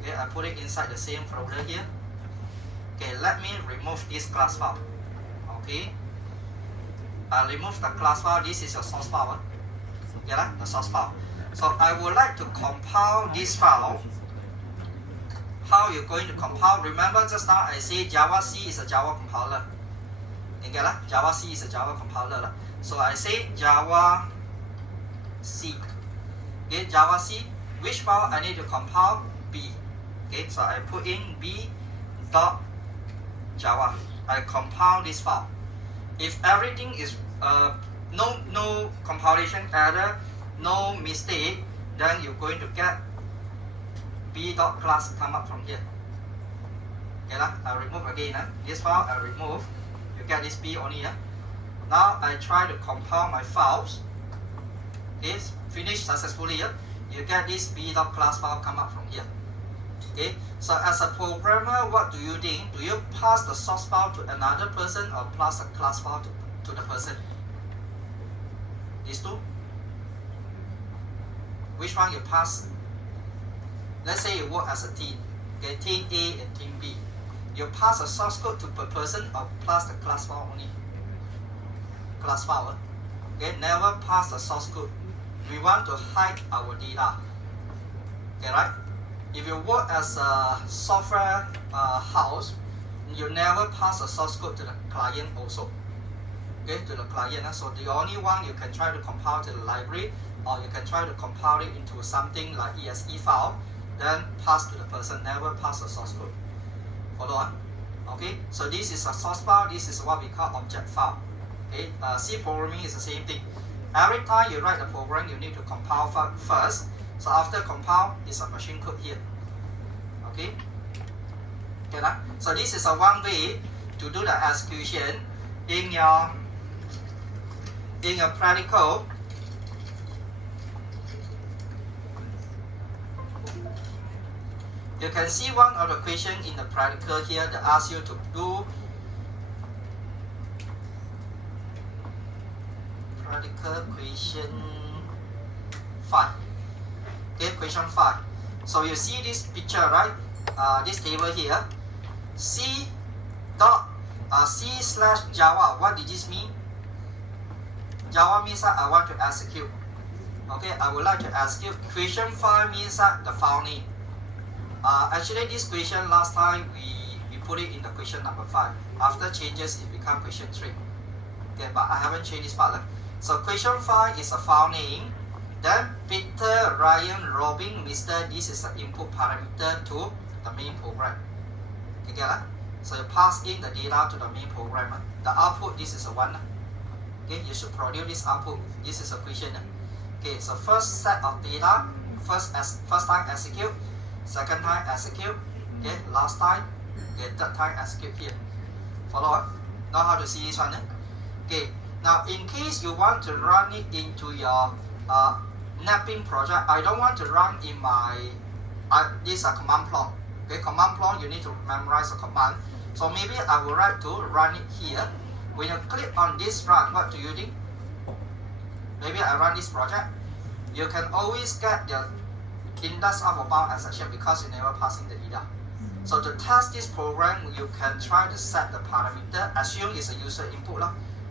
Okay, I put it inside the same folder here. Okay, let me remove this class file. Okay, I remove the class file. This is your source file. Yeah, the source file. So I would like to compile this file. How you going to compile? Remember just now I say Java C is a Java compiler. You get that? Java C is a Java compiler. So I say Java C. Okay, Java C. Which file I need to compile? B. Okay, so I put in B dot Java. I compile this file. If everything is no compilation error, no mistake, then you're going to get b.class come up from here. Okay, I remove again. This file I remove. You get this b only. Now I try to compile my files. It's finished successfully. You get this b.class file come up from here. Okay, so as a programmer, what do you think? Do you pass the source file to another person or pass the class file to the person? These two? Which one you pass? Let's say you work as a team. Okay, team A and team B. You pass a source code to per person or pass the class file only? Class file. Okay, never pass the source code. We want to hide our data. Okay, right? If you work as a software house, you never pass a source code to the client also. Okay, to the client. So the only one you can try to compile to the library, or you can try to compile it into something like EXE file, then pass to the person, never pass a source code. Follow on? Okay, so this is a source file, this is what we call object file. Okay, C programming is the same thing. Every time you write the program, you need to compile first. So after compile, it's a machine code here. Okay? Okay, so this is a one way to do the execution in your practical. You can see one of the question in the practical here that asks you to do practical question 5. Okay, question 5. So you see this picture, right? This table here. C/Java. What did this mean? Java means that I want to execute. Okay, I would like to execute. Question 5 means that the file name. Actually, this question last time we put it in the question number 5. After changes, it become question 3. Okay, but I haven't changed this part. So question 5 is a file name. Then Peter, Ryan, Robin, Mr. This is the input parameter to the main program. You get that? So you pass in the data to the main program. The output, this is a 1. Okay, you should produce this output. This is a question. Okay, so first set of data, first time execute, second time execute, okay, last time, okay, third time execute here. Follow? Know how to see this one? Okay. Now, in case you want to run it into your mapping project, I don't want to run in my this is a command prompt. Okay, command prompt you need to memorize a command. So maybe I would like to run it here. When you click on this run, what do you do? Maybe I run this project. You can always get the index of a bound exception because you never passing the data. So to test this program, you can try to set the parameter. Assume it's a user input.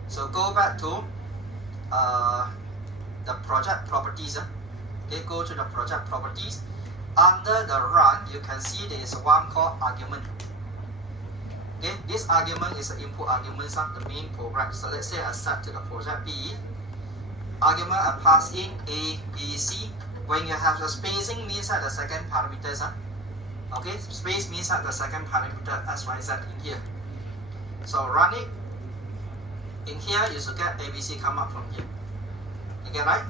So go back to the project properties. Okay, go to the project properties. Under the run, you can see there is one called argument. Okay, this argument is the input arguments of the main program. So let's say I set to the project B. Argument I pass in A, B, C. When you have the spacing means that the second parameters. Okay, space means that the second parameter X, Y, Z in here. So run it. In here, you should get ABC come up from here. You get right?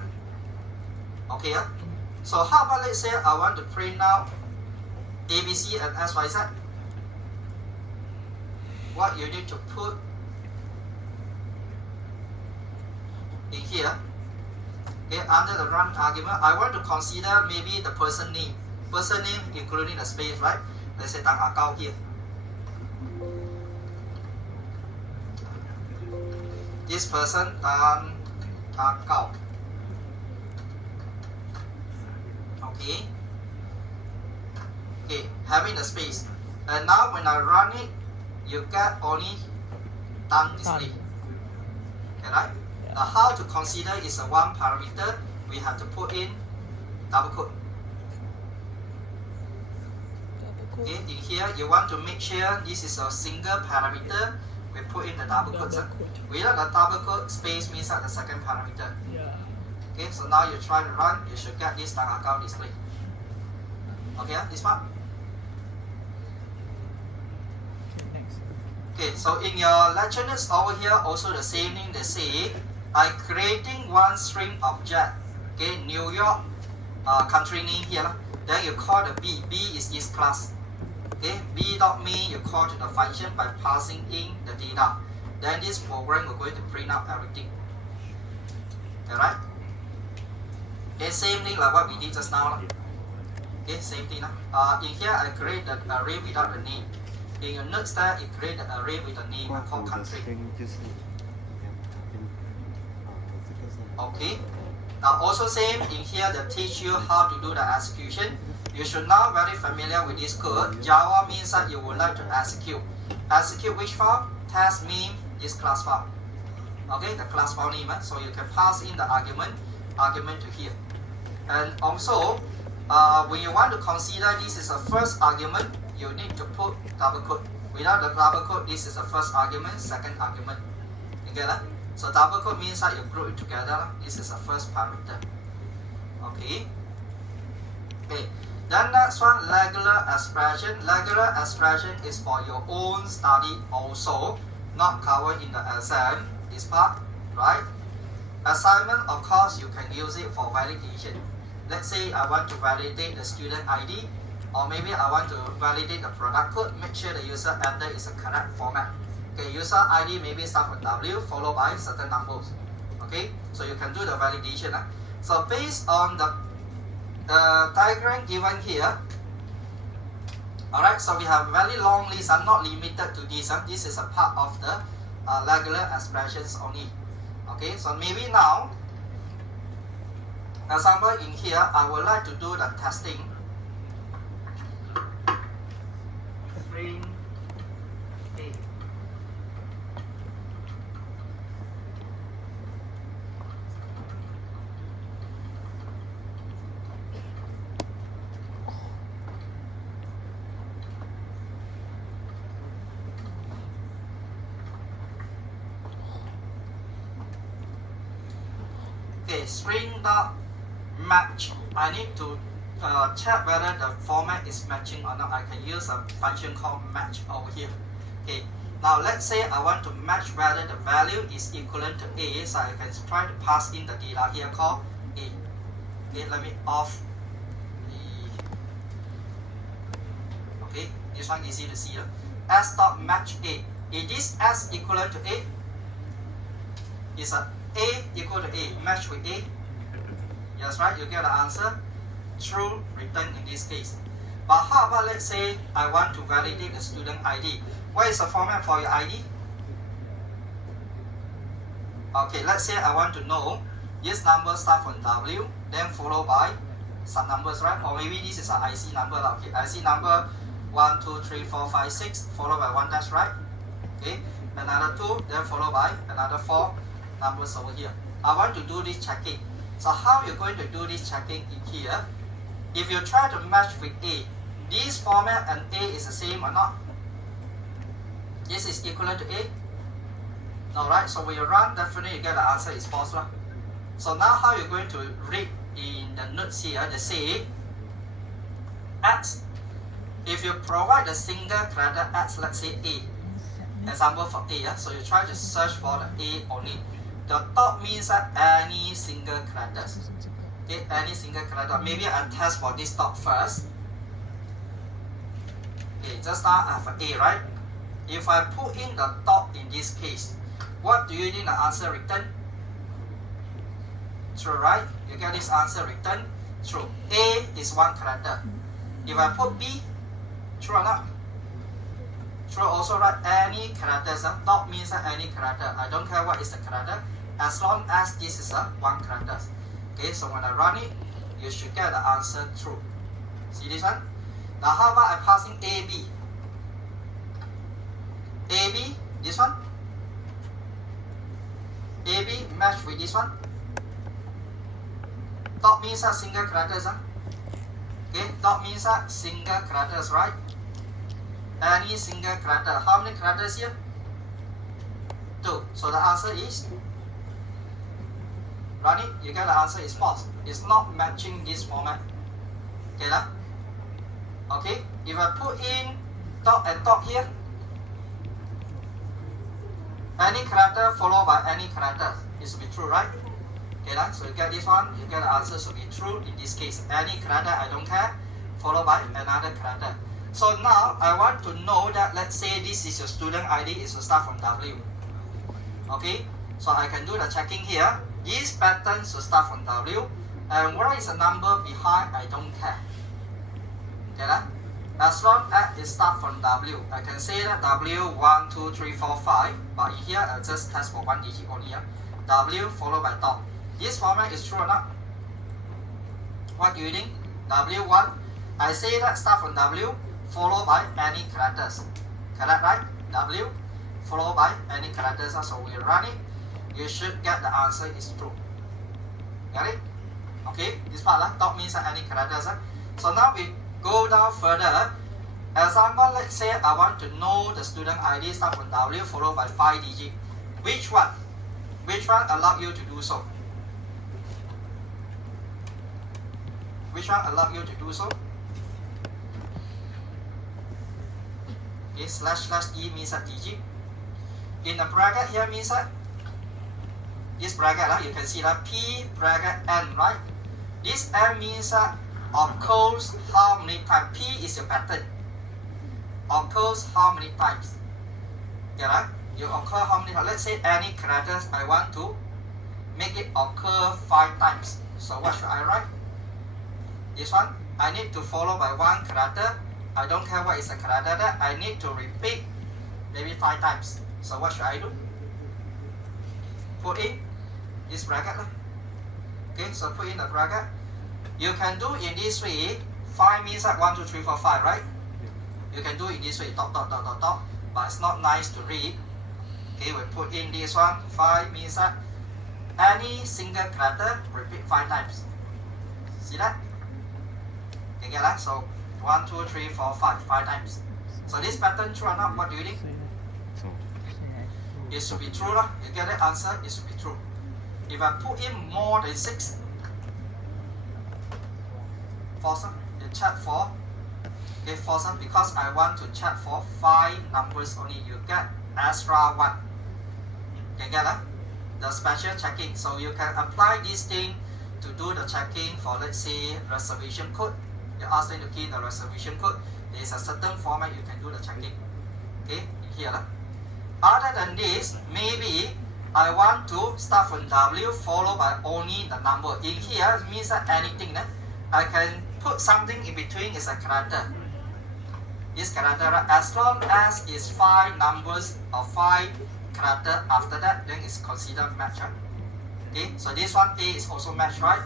Okay, yeah? So how about let's say I want to print out ABC and XYZ. What you need to put in here, okay, under the run argument, I want to consider maybe the person name. Person name including the space, right? Let's say Tang Akao here. This person Tang Akao. Okay. Okay, having the space. And now when I run it, you get only Tang display. Okay, right? Now how to consider is a one parameter, we have to put in double quote. Okay, in here you want to make sure this is a single parameter, we put in the double quotes. Without the double quote, space means that the second parameter. Yeah. Okay, so now you try to run, you should get this Tang Akao display. Okay, this part. Okay, next. Okay, so in your lecture notes over here, also the same thing they say, I creating one string object. Okay, New York country name here. Then you call the B. B is this class. Okay, B.me you call to the function by passing in the data. Then this program will going to print out everything. Alright? Okay, same thing like what we did just now. Okay, same thing. In here I create the array without the name. In your notes there, it create the array with the name called country. Okay. Now also same in here they teach you how to do the execution. You should now very familiar with this code. Java means that you would like to execute. Execute which file? Test mean this class file. Okay, the class file name. So you can pass in the argument to here. And also, when you want to consider this is a first argument, you need to put double quote. Without the double quote, this is the first argument, second argument. You get that? So double quote means that you group it together. This is the first parameter. Okay. Okay. Then next one, regular expression. Regular expression is for your own study also, not covered in the exam. This part, right? Assignment, of course, you can use it for validation. Let's say I want to validate the student ID, or maybe I want to validate the product code. Make sure the user enter is a correct format. Okay, user ID maybe start with W followed by certain numbers. Okay, so you can do the validation. So based on the diagram given here, alright, so we have very long list and not limited to this. This is a part of the regular expressions only. Okay, so maybe now, example in here, I would like to do the testing. String A. Okay, string dot match. I need to check whether the format is matching or not. I can use a function called match over here. Okay, now let's say I want to match whether the value is equivalent to A, so I can try to pass in the data here called A. Okay, let me off the. Okay, this one easy to see. S dot match A. Is this S equivalent to A? Is A equal to A match with A? Yes, right, you get the answer. True return in this case. But how about, let's say I want to validate the student ID. What is the format for your ID? Okay, let's say I want to know this number start from W, then followed by some numbers, right? Or maybe this is an IC number. Okay, IC number 1, 2, 3, 4, 5, 6, followed by 1 dash, right? Okay, another 2, then followed by another 4 numbers over here. I want to do this checking. So how you're going to do this checking in here? If you try to match with A, this format and A is the same or not? This is equivalent to A? No, right? So when you run, definitely you get the answer is false. Right? So now how you're going to read in the notes here, they say X. If you provide a single character X, let's say A, example for A, yeah? So you try to search for the A only. The top means that any single characters. Okay, any single character. Maybe I test for this top first. Okay, just now I have an A, right? If I put in the top in this case, what do you need the answer return? True, right? You get this answer return? True. A is one character. If I put B, true or not? True also, right? Any characters. Top means any character. I don't care what is the character, as long as this is a one character. Okay, so when I run it, you should get the answer true. See this one? Now how about I passing AB? AB, this one? AB match with this one? Top means a single characters. Okay, top means a single characters, right? Any single character. How many characters here? 2. So the answer is, run it, you get the answer is false. It's not matching this format. Okay, lah? Okay, if I put in top and top here, any character followed by any character, it should be true, right? Okay, lah? So you get this one, you get the answer should be true in this case. Any character, I don't care, followed by another character. So now I want to know that, let's say this is your student ID, is to start from W. Okay, so I can do the checking here. This pattern should start from W, and what is the number behind, I don't care. Okay, lah? As long as it starts from W, I can say that W 1, 2, 3, 4, 5, but here I just test for 1 digit only. W followed by top. This format is true or not? What do you think? W1, I say that start from W followed by any characters. Correct, right? W followed by any characters. So we run it, you should get the answer is true. Got it? Okay, this part top means any characters. So now we go down further. Example, let's say I want to know the student ID start from W followed by 5 digit. Which one? Which one allow you to do so? Which one allow you to do so? Okay, //e means a digit. In the bracket here means that this bracket, you can see that P bracket N, right? This N means occurs how many times. P is your pattern. Occurs how many times? Yeah, right? You occur how many times? Let's say any characters I want to make it occur 5 times. So what should I write? This one, I need to follow by 1 character. I don't care what is the character that I need to repeat maybe 5 times. So what should I do? Put in this bracket. Okay, so put in the bracket. You can do in this way. 5 means that 1, 2, 3, 4, 5, right? You can do it this way, top, top, top, top, top. But it's not nice to read. Okay, we put in this one. 5 means that any single character repeat 5 times. See that? Okay, get that? So 1, 2, 3, 4, 5, 5 times. So this pattern true or not? What do you think? It should be true. You get the answer, it should be true. If I put in more than 6, false. You check for, okay, false, because I want to check for 5 numbers only. You get extra 1. You get that? The special checking. So you can apply this thing to do the checking for, let's say, reservation code. You ask them to key in the reservation code. There is a certain format you can do the checking. Okay, here. Other than this, maybe I want to start from W followed by only the number. In here means that anything. I can put something in between is a character. This character, as long as it's 5 numbers or 5 character after that, then it's considered match. Okay, so this one A is also match, right?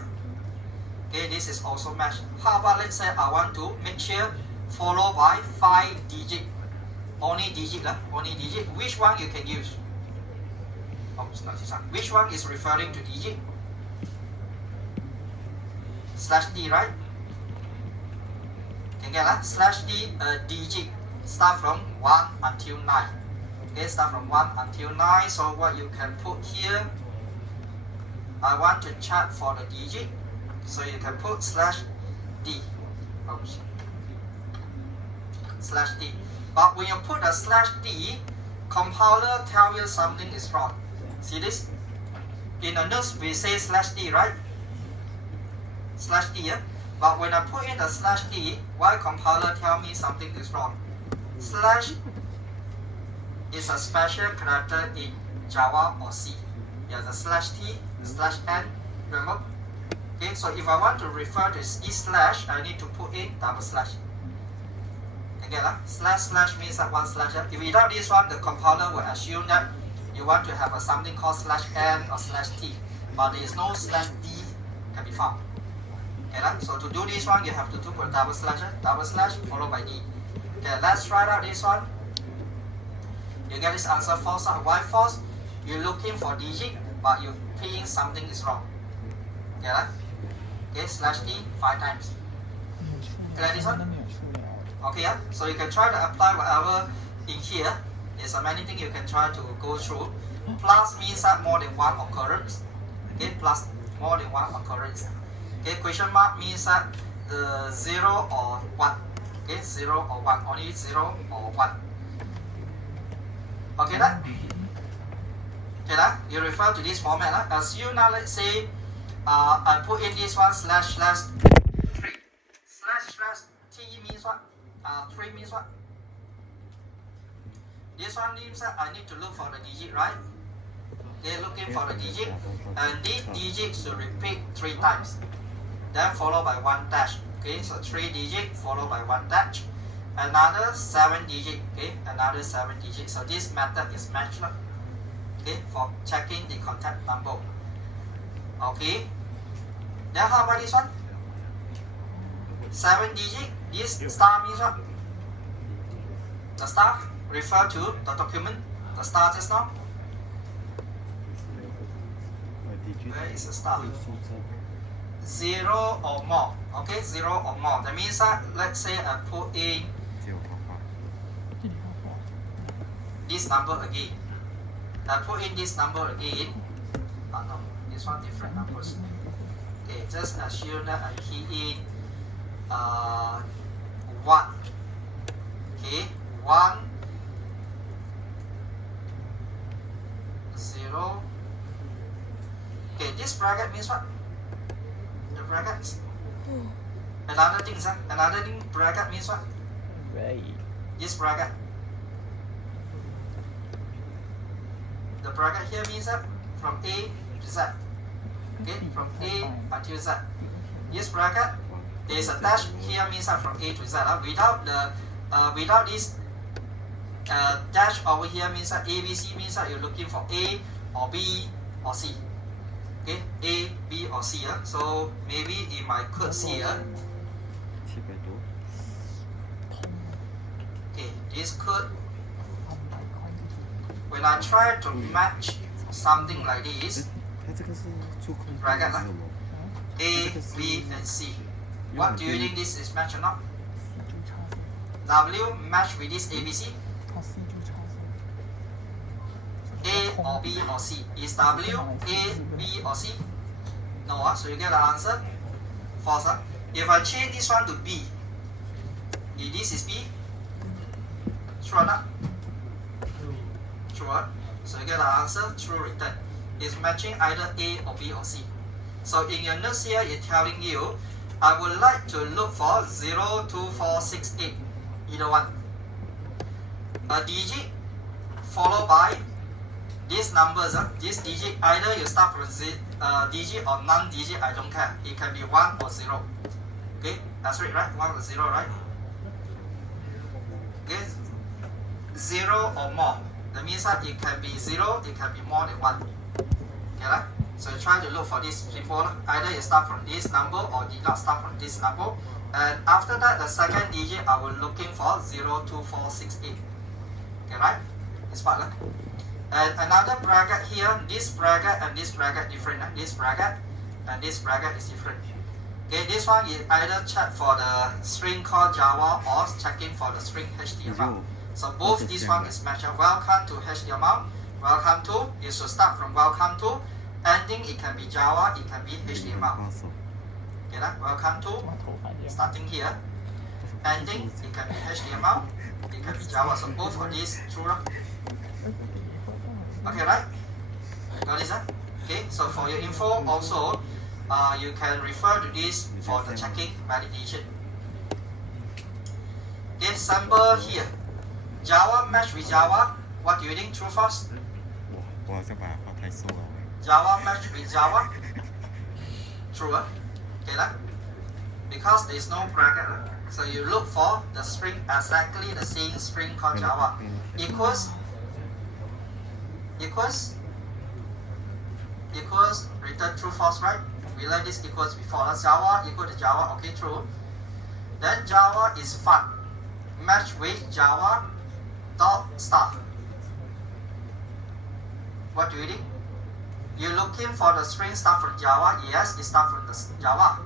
Okay, this is also match. How about let's say I want to make sure followed by 5 digit. Only digit, only digit. Which one you can use? Oh, it's not this one. Which one is referring to digit? Slash D, right? Can get that? Slash D, digit. Start from 1 until 9. Okay, start from 1 until 9. So what you can put here, I want to check for the digit. So you can put slash D. Oops. Slash D. But when you put a slash D, compiler tell you something is wrong. See this? In the notes we say slash D, right? Slash D, yeah? But when I put in the slash D, why compiler tell me something is wrong? Slash is a special character in Java or C. Yeah, the slash T, slash N, remember? Okay, so if I want to refer to this slash, I need to put in double slash. Again, slash slash means that one slash. If without this one, the compiler will assume that you want to have something called slash N or slash T, but there is no slash D can be found. Okay, so to do this one, you have to put double slash followed by D. Okay, let's try out this one. You get this answer false. Why false? You're looking for digit, but you think something is wrong. Okay, okay, slash D 5 times. Clear this one? Okay, yeah. So you can try to apply whatever in here. There's many things you can try to go through. Plus means that more than one occurrence. Okay, plus more than one occurrence. Okay, question mark means that 0 or 1. Okay, 0 or 1. Only 0 or 1. Okay, that? Okay, that? You refer to this format. Assume now, let's say, I put in this one slash 3. Slash T means what? 3 means what? This one means that I need to look for the digit, right? Okay, looking for the digit. And this digit should repeat 3 times. Then followed by 1 dash. Okay, so 3 digit followed by 1 dash. Another 7 digit. Okay, another 7 digit. So this method is matched. Okay, for checking the contact number. Okay. Then how about this one? 7 digit. This star means what? The star refer to the document. The star just now. Where is the star? 0 or more. Okay, 0 or more. That means that let's say I put in this number again. I put in this number again. Oh no, this one different numbers. Okay, just assume that I key in 1. Okay, 1 0. Okay, this bracket means what? The brackets. Another thing bracket means what? Right. This bracket. The bracket here means that from A to Z. Okay, from A until Z. This bracket, there is a dash here means that from A to Z. Without this dash over here means that ABC means that you're looking for A or B or C. Okay, A, B or C. So maybe in my codes here, okay, this code, when I try to match something like this, bracket A, B and C. What do you think this is match or not? W match with this ABC. A or B or C. Is W A, B or C? No, so you get the answer. False. If I change this one to B, if this is B, true or not? True. So you get the answer, true return. It's matching either A or B or C. So in your notes here, it's telling you, I would like to look for 0, 2, 4, 6, 8. Either one. A digit followed by these numbers, this digit, either you start from digit or non-digit, I don't care. It can be 1 or 0. Okay, that's right, right? 1 or 0, right? Okay, 0 or more. That means that it can be 0, it can be more than 1. Okay, right? So you try to look for this symbol. Either you start from this number or did not start from this number. And after that, the second digit, I will looking for 0, 2, 4, 6, 8. Okay, right? This part. And another bracket here, this bracket and this bracket different. This bracket and this bracket is different. Okay, this one is either check for the string called Java or checking for the string HTML. So both this one is matched. Welcome to HTML. Welcome to, you should start from welcome to. Ending, it can be Java, it can be HTML. Okay, welcome to, starting here. Ending, it can be HTML, it can be Java. So both of these true. Okay, right? Got this? Okay, so for your info also, you can refer to this for the checking validation. Okay, sample here. Java match with Java. What do you think? True, false? Java match with Java. True. Okay, right? Because there is no bracket. So you look for the string exactly the same string called Java. Equals return true false, right? We learned this equals before. Java equal to Java, okay, true. Then Java is fun. Match with Java dot star. What do you think? You're looking for the string start from Java. Yes, it start from the Java.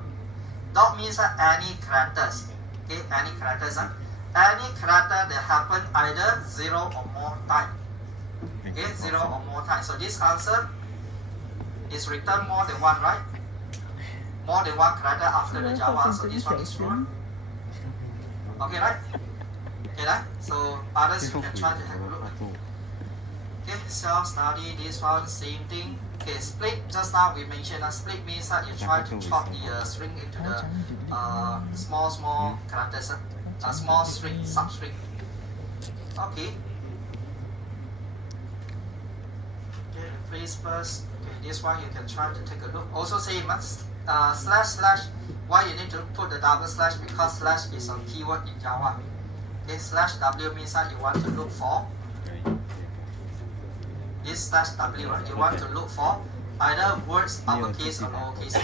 Dot means any characters. Okay, any characters. Any character that happen either 0 or more time. Okay, 0 or more time. So this answer is return more than 1, right? More than 1 character after the Java. So this one is true. Okay, right? Okay, right? So others you can try to have a look. Okay, self-study, this one, same thing. Okay, split, just now we mentioned split means that you try to chop the string into the small characters, small string, substring. Okay. Okay, replace first. Okay, this one you can try to take a look. Also same, slash. Why you need to put the double slash? Because slash is a keyword in Java. Okay, slash W means that you want to look for this slash W, right? You want to look for either words uppercase or lowercase.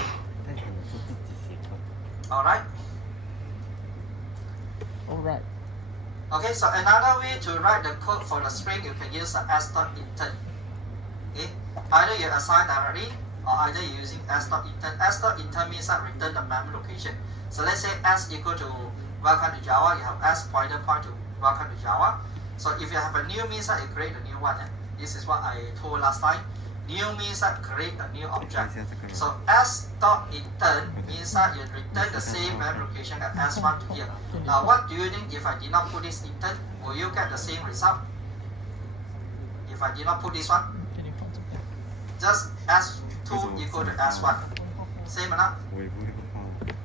Alright? Alright. Okay, so another way to write the code for the string, you can use the s.intern. Okay? Either you assign directly or either you're using s.intern. S.intern means that return the memory location. So let's say s equal to welcome to Java, you have s point to welcome to Java. So if you have a new means that you create a new one. This is what I told last time. New means that create a new object. So s.intern means that you return the same memory location as s1 to here. Now what do you think if I did not put this intern? Will you get the same result? If I did not put this one? Just s2 equal to s1. Same enough?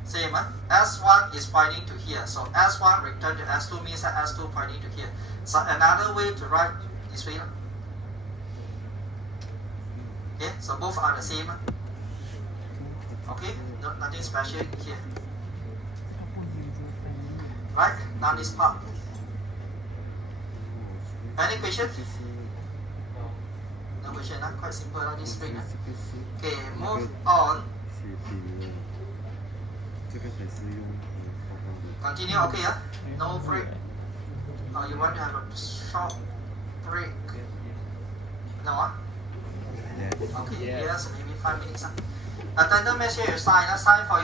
Same. S1 is pointing to here. So S1 return to S2 means that S2 pointing to here. So another way to write this way. Okay, so both are the same. Okay, nothing special here. Right, now this part. Any question? No question, quite simple this string. Okay, move on. Continue, okay, no break. Or you want to have a short break? No, Okay, yes, maybe 5 minutes. Attendance message you sign for